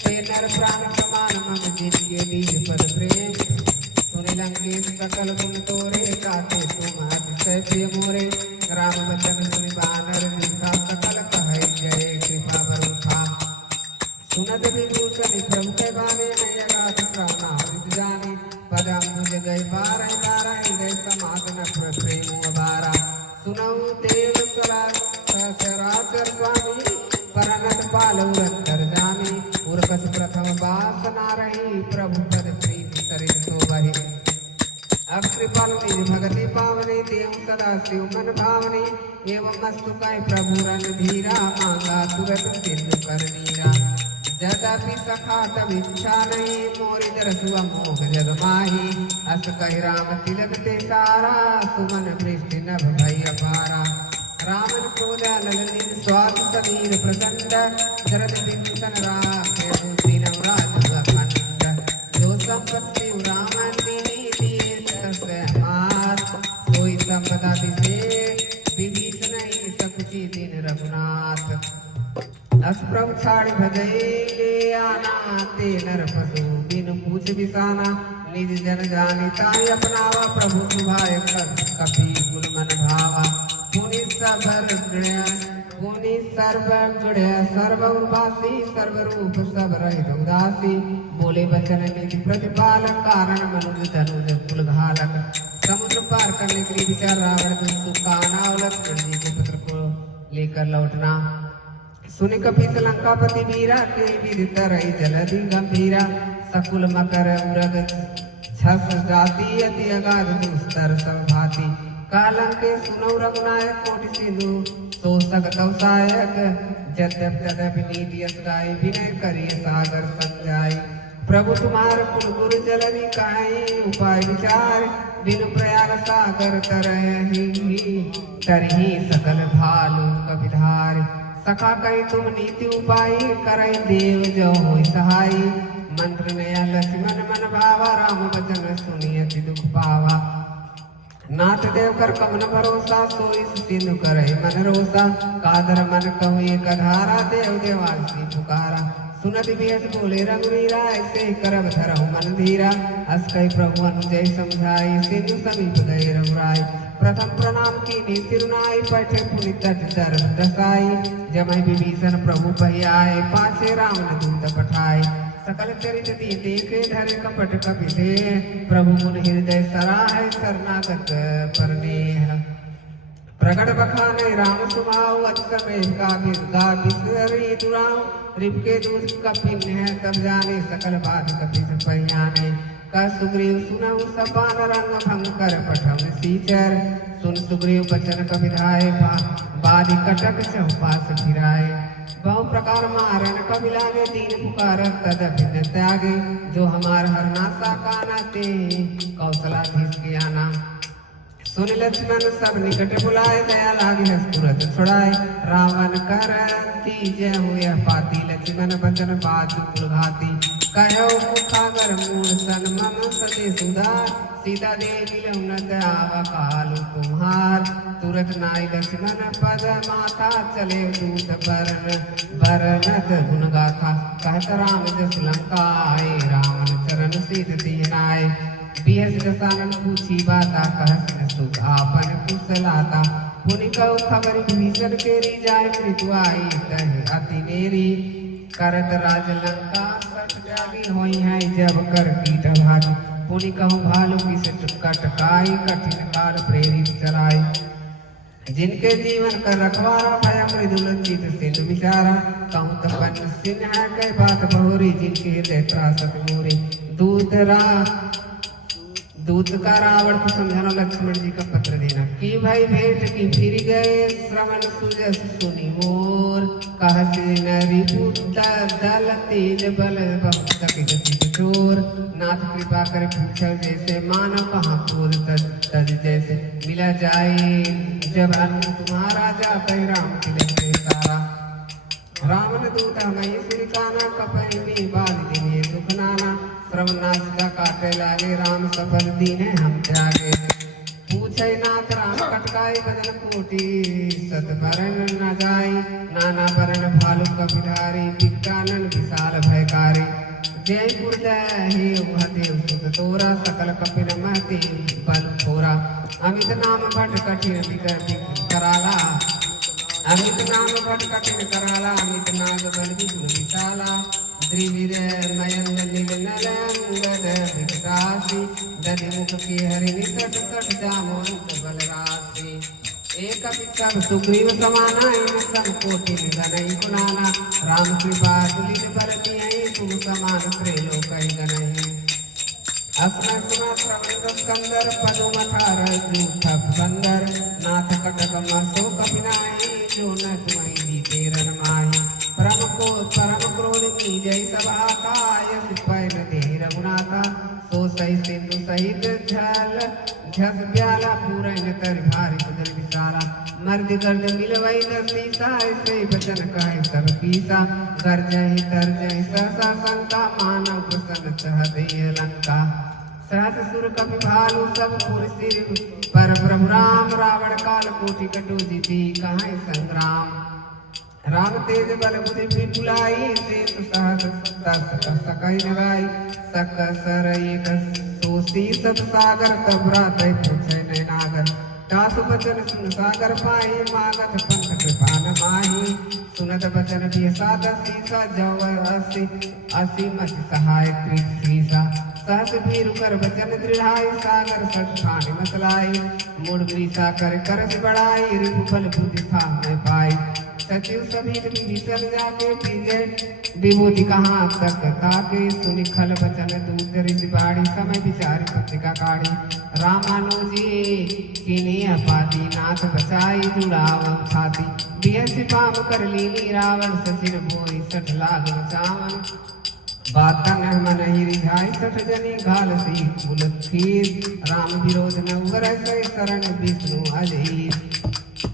ते नर प्राण समान मम जिनके बीज पद प्रेम सुनि लंकेश सकल गुण तोरे काते तुम अतिशय प्रिय मोरे राम वचन सुनि बानर निभा सकल कहै जय कृपा बरुखा सुनत विभूषण प्रभु के बारे नय गाथ श्रवणामृत जाने पदम मुझ गए बारह हृदय समागन प्रेमो अबारा सुनऊ देव सराचर स्वामी परनत पालऊ अंतर जामी उर्कस प्रथम वासना रही प्रभु पद प्रीति सरित शोभहि अब कृपाल निज भगति पावनी देव सदा शिव मन भावनी एवं मस्तु काय प्रभु रन धीरा मांगा तुरत सिंधु कर नीरा जदपि सखा तब इच्छा नहीं मोरि दरसुआ मोह जग माही अस कहि राम तिलक ते सारा सुमन वृष्टि नभ भय अपारा रामन क्रोध ललित स्वाद समीर प्रचंड जरद बिंदु तन राखे दिन राज अखंड जो सब ते नर पशु बिन पूछ बिसाना निज जन जानि ताहि अपनावा प्रभु सुभाय कपि कुल मन भावा पुनि सर्वगुण सर्व उर्वासी सर्वरूप सब रहित उदासी बोले बचन निधि प्रतिपालक कारण मनुज धनुज कुल घालक समुद्र पार करने के लिए विचार रावण लक्ष्मण जी के पुत्र को लेकर लौटना सुन कपिस लंकापति वीरा के विदित रही जलधि गंभीरा सकुल मकर उरग छस जाति अति अगाध दुस्तर सब भांति कालं के सुनौ रघुनायक कोटि सिंधु तोषक तवसायक जद्यप तदपि नीति असगाय विनय करिय सागर संजाय प्रभु तुम्हार कुल गुरु जलनि काई उपाय विचार बिनु प्रयाग सागर तरही सकल भालु कविधार सखा कही तुम नीति उपाय करई देव जो होई सहाय मंत्र नया लक्ष्मण मन भावा राम वचन सुनियति दुख पावा नाथ देव कर कमन भरोसा सोई सिंधु करई मन रोसा कादर मन कहु एक धारा देव देवासी पुकारा सुनति बेस बोले रघुवीरा ऐसे करब धरहु मन धीरा अस कई प्रभु अनुजय समझाई सिंधु समीप गए रघुराय प्रथम प्रणाम कीनी सिरुनाई बैठे पुनि तट दर दसाई जमहि विभीषण प्रभु पहि आए पाछे राम दूत पठाए सकल चरित दी देखे धरे कपट कपिते प्रभु मुन हृदय सराहे शरणागत परनेह प्रगट बखाने राम सुभाव अतिसमय गा बिसरी दुराव रिपके दूध कपिन है तब जाने सकल बात कपिस पहियाने का सुग्रीव सुनहु सपान रंग भंग कर पठम सीचर सुन सुग्रीव बचन कविधाय बादि कटक चौपास फिराए बहु प्रकार मारन कबिलागे दीन पुकार तदपि न त्यागे जो हमार हरनासा काना ते कौशलाधीश के आना सुन लक्ष्मण सब निकट बुलाए दया लागे तुरंत छुड़ाए रावण कर तीज हुए पाती लक्ष्मण बचन बाजु कुलघाती कहो मुखागर मूल सन मम सते सुधार सीता देवी लौनत आव कालु तुम्हार तुरत नाई लक्ष्मण पद माथा चले दूत बरनत गुण गाथा कहत राम जस लंका आए रावण चरण सीत दीनाए बिहस दसानन पूछी बाता कहत सुख आपन कुशलाता पुनि कहु खबर भीषण केरी जाय मृत्यु आई कहे अति नेरी करत राज लंका सट जागी होई है जब कर कीट भागी पुनि कहु भालू किस कटकाई कठिन काल प्रेरित चलाई जिनके जीवन कर रखवारा भय मृदुल चित सिंधु विचारा कहूँ तपन सिंह है कई बात बहुरी जिनके हृदय त्रासक मोरी दूत का रावण को समझाना लक्ष्मण जी का पत्र देना कि भाई भेंट की फिर गए श्रवण सुजस सुनी मोर कहसी नरी दल तेज बल बहुत चोर नाथ कृपा कर पूछल जैसे मानव कहाँ क्रोध तज जैसे मिला जाए जब अन्न तुम्हारा जाता राम तिलक सारा रावण दूत मई श्री काना कपई में बाल दिने दुख नाना श्रवनाश का काटे लागे राम सफल दीने हम त्यागे पूछे नाथ राम कटकाई बदल कोटि सत बरन न जाई नाना बरन भालु कपिधारी विज्ञानन विशाल भयकारी जय गुरुदय हे सुत तोरा सकल कपिल महति बल थोरा अमित नाम भट कठिन कराला अमित नाम भट कठिन कराला अमित नाग बल विपुल विशाला त्रिविध मयंग नील नलंगद विकासी दधि मुख की हरि निकट कट जामवंत बलरासी एक सब सुग्रीव समाना इन सब कोटि गणई कुलाना राम कृपा तुलित बरतियहि तुम समान प्रेलो कहि गणहि असना सुना श्रवण स्कंदर पदुमठार जूठ बंदर नाथ कटक मसो कपिनाई जो न तुम्हि दीते रन माहि परम क्रोध की जय सभा काय सिपैन दे रघुनाथा सो सही सिंधु सहित झस प्याला पूरन तर भारी बदल विसारा मर्द गर्द मिलवई दसी साय से बचन कहे सब पीसा गर्जहि तरजहि सहसा शंका मानव प्रसन्न चहते लंका सहस सुर कपि भालु सब पुर सिर पर प्रभु राम रावण काल कोटि कटु जीती कहाई संग्राम राम तेज बल बुद्धि विपुलाई सेतु सहज सकई नगाई सक सर एक सोसी सब सागर तब रात पूछे नैनागर दासु बचन सुन सागर पाई मागध पंथ कृपान माही सुनत बचन बियसा दसीसा जव असी असी मत सहाय कृषिसा सहस भीरु कर बचन दृढ़ाई सागर सठ खानी मसलाई मूड वृषा कर करस बढ़ाई रिपुफल बुद्धि था मैं पाई सचिव सभी विभीषण जाके पीजे विभूति कहाँ तक ताके सुनि खल बचन दूत रित बाड़ी समय विचार पत्रिका काढ़ी रामानुजी किने अपाती नाथ बचाई जुड़ाव छाती बियसि पाप कर लीली रावण सचिन मोई सठ लाग बचावन बातन मन ही रिझाई सठ जनी घाल सी कुल खीर राम विरोध न उगर शरण विष्णु अजीर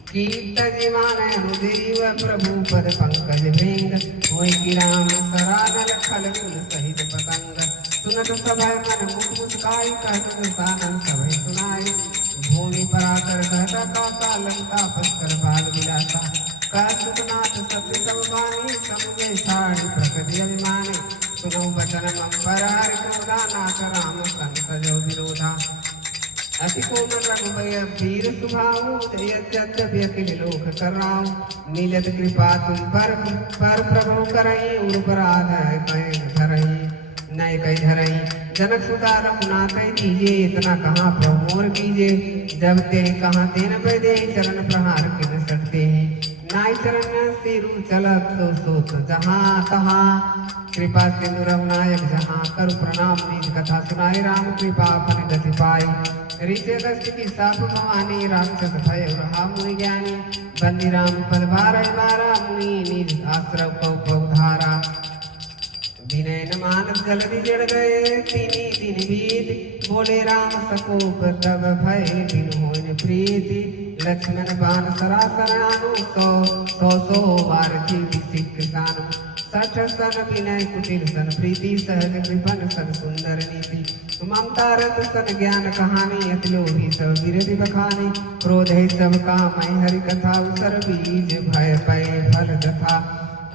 कीर्त जीवान अनुदेव प्रभु पद पंकज भृंग होय कि राम सरानल खल कुल सहित पतंग सुनत सभय मन मुख मुस्काई कहत सानन सभय सुनाई भूमि पराकर कहता काका लंका पस्कर भाग विलासा कहत सत्य सब बानी समुझे साड़ी प्रकृति अभिमानी सुनो बचन मम पर हरि क्रोधा नाथ राम संत जो विरोधा अति कोमल रघुबय वीर सुभाऊ यद्यपि अखिल लोक कराऊ नीलत कृपा तुम पर प्रभु करई उर्पराध धरई नय कई धरई जनक सुता रघुनाथ कीजे इतना कहाँ प्रभु मोर कीजे जब ते कहाँ तेन दे चरण प्रहार किन सकते हैं नाय चरण सिरु चलत सोत जहाँ तहाँ कृपा सिंधु रघुनायक जहाँ करु प्रणाम निज कथा सुनाई राम कृपा अपन गति पाई ऋषि दस्त की साप भवानी राक्षस भय रहा मुनि ज्ञानी बंदी राम पद भार मारा मुनि निज आश्रव कौ धारा विनय न मानस जल्दी जड़ गए तीन बीत बोले राम सकोप तब भय बिन होन प्रीति लक्ष्मण बाण सरासर आनु सौ बार जीव सिख सानु सठ सन विनय कुटिल सन प्रीति सहज कृपन सन सुंदर नीति ममता रत सन ज्ञान कहानी अति लोभी सब विरधि बखानी क्रोध है सब काम हरि कथा उसर बीज भय पय फल कथा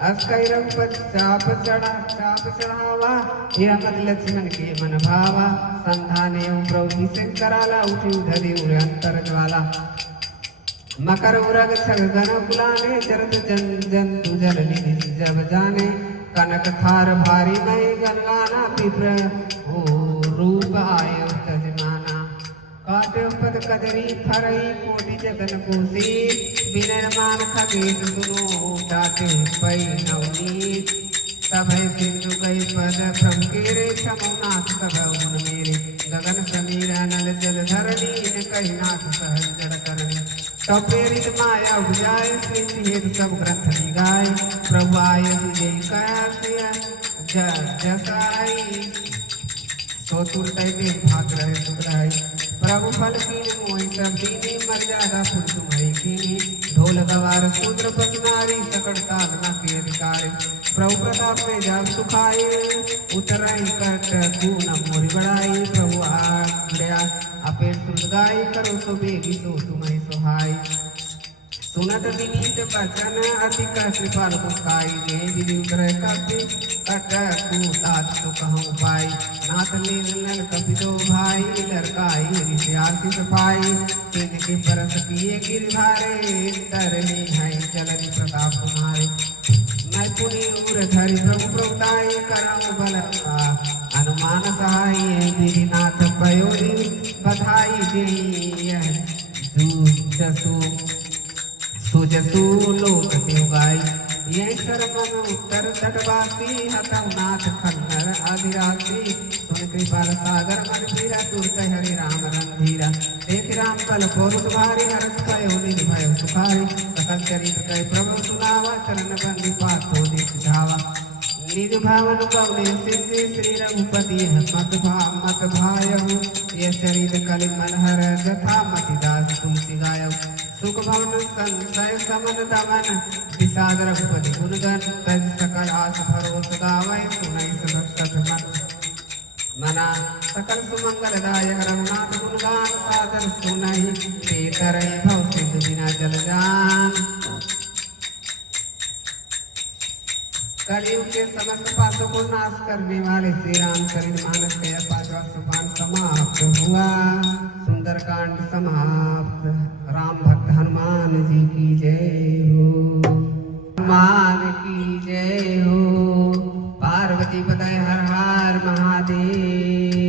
अस्कै रघुपति चाप चढ़ावा यह मत लक्ष्मण के मन भावा संधाने प्रभु सिंह कराला उठी उधरी उड़े अंतर ज्वाला मकर उरग छग गण बुलाने जरत जंतु जल निधि जब जाने कनक थार भारी मई गनगाना विप्र रूप आयो तजमाना काटे पद कदरी फरई कोटि जगन कोसी विनय मान खगेश सुनो डाटे पई नवनीत तभय सिंधु गई पद प्रभु के रे समनाथ सब गुण मेरे गगन समीर नल जल धरणी कही नाथ सहज जड़ करणी तपेरित माया बुझाए स्मृति हेतु सब ग्रंथ निगाय प्रभु आय जय कह जसाई तो तुरते भाग रहे सुखदाई प्रभु फल कीन मोहि सब दीनी मर्यादा फुल तुम्हारी कीनी ढोल गवार शूद्र पचनारी सकड़ ताल न के अधिकारी प्रभु प्रताप में जाब सुखाए उतराई कट कून मोरी बढ़ाई प्रभु आज्ञा अपे सुलगाई करो सो बेगी सो तुम्हें सोहाई सुनत विनीत वचन अति कृपाल मुस्काई जे विधि उतरय कपि कट कूतात तो कहूँ पाई नाथ लील कपितो भाई लड़काई ऋषि पाई तीन के परस किए गिरधारे तरनी है चलनी प्रताप तुम्हारे मैं पुनि उर धरि प्रभु प्रभुताई करम बल अनुमान सहाय विधिनाथ पयोरी बधाई दे सुजसु लोक देवाई ये सर्वम उत्तर तटवासी हतनाथ खन्नर आदिरासी सुन कृपाल सागर मन पीरा तुरत हरि राम रणधीरा देख राम कल पौरुष भारी हर्ष कयो निधि भय सुखारी सकल चरित कय प्रभु सुनावा चरण बंदी पाथो देख धावा निज भावन पवने सिद्धि श्री रघुपति मत भायहु ये चरित कलि मनहर जथा मतिदास तुलसी गायौ सुख भवन संशय समन दमन विषाद रघुपति गुणगण तज सकल आस भरोस गावै सुनै सत मन मना सकल सुमंगलदायक रघुनाथ गुणगान सादर सुनै ते तरय भव सिंधु बिना जल जान कलयुग के समस्त पापों को नाश करने वाले श्री रामचरित मानस के पांचवा सोपान समाप्त हुआ। सुंदरकांड समाप्त। राम भक्त हनुमान जी की जय हो। हनुमान की जय हो। पार्वती पतय हर हर महादेव।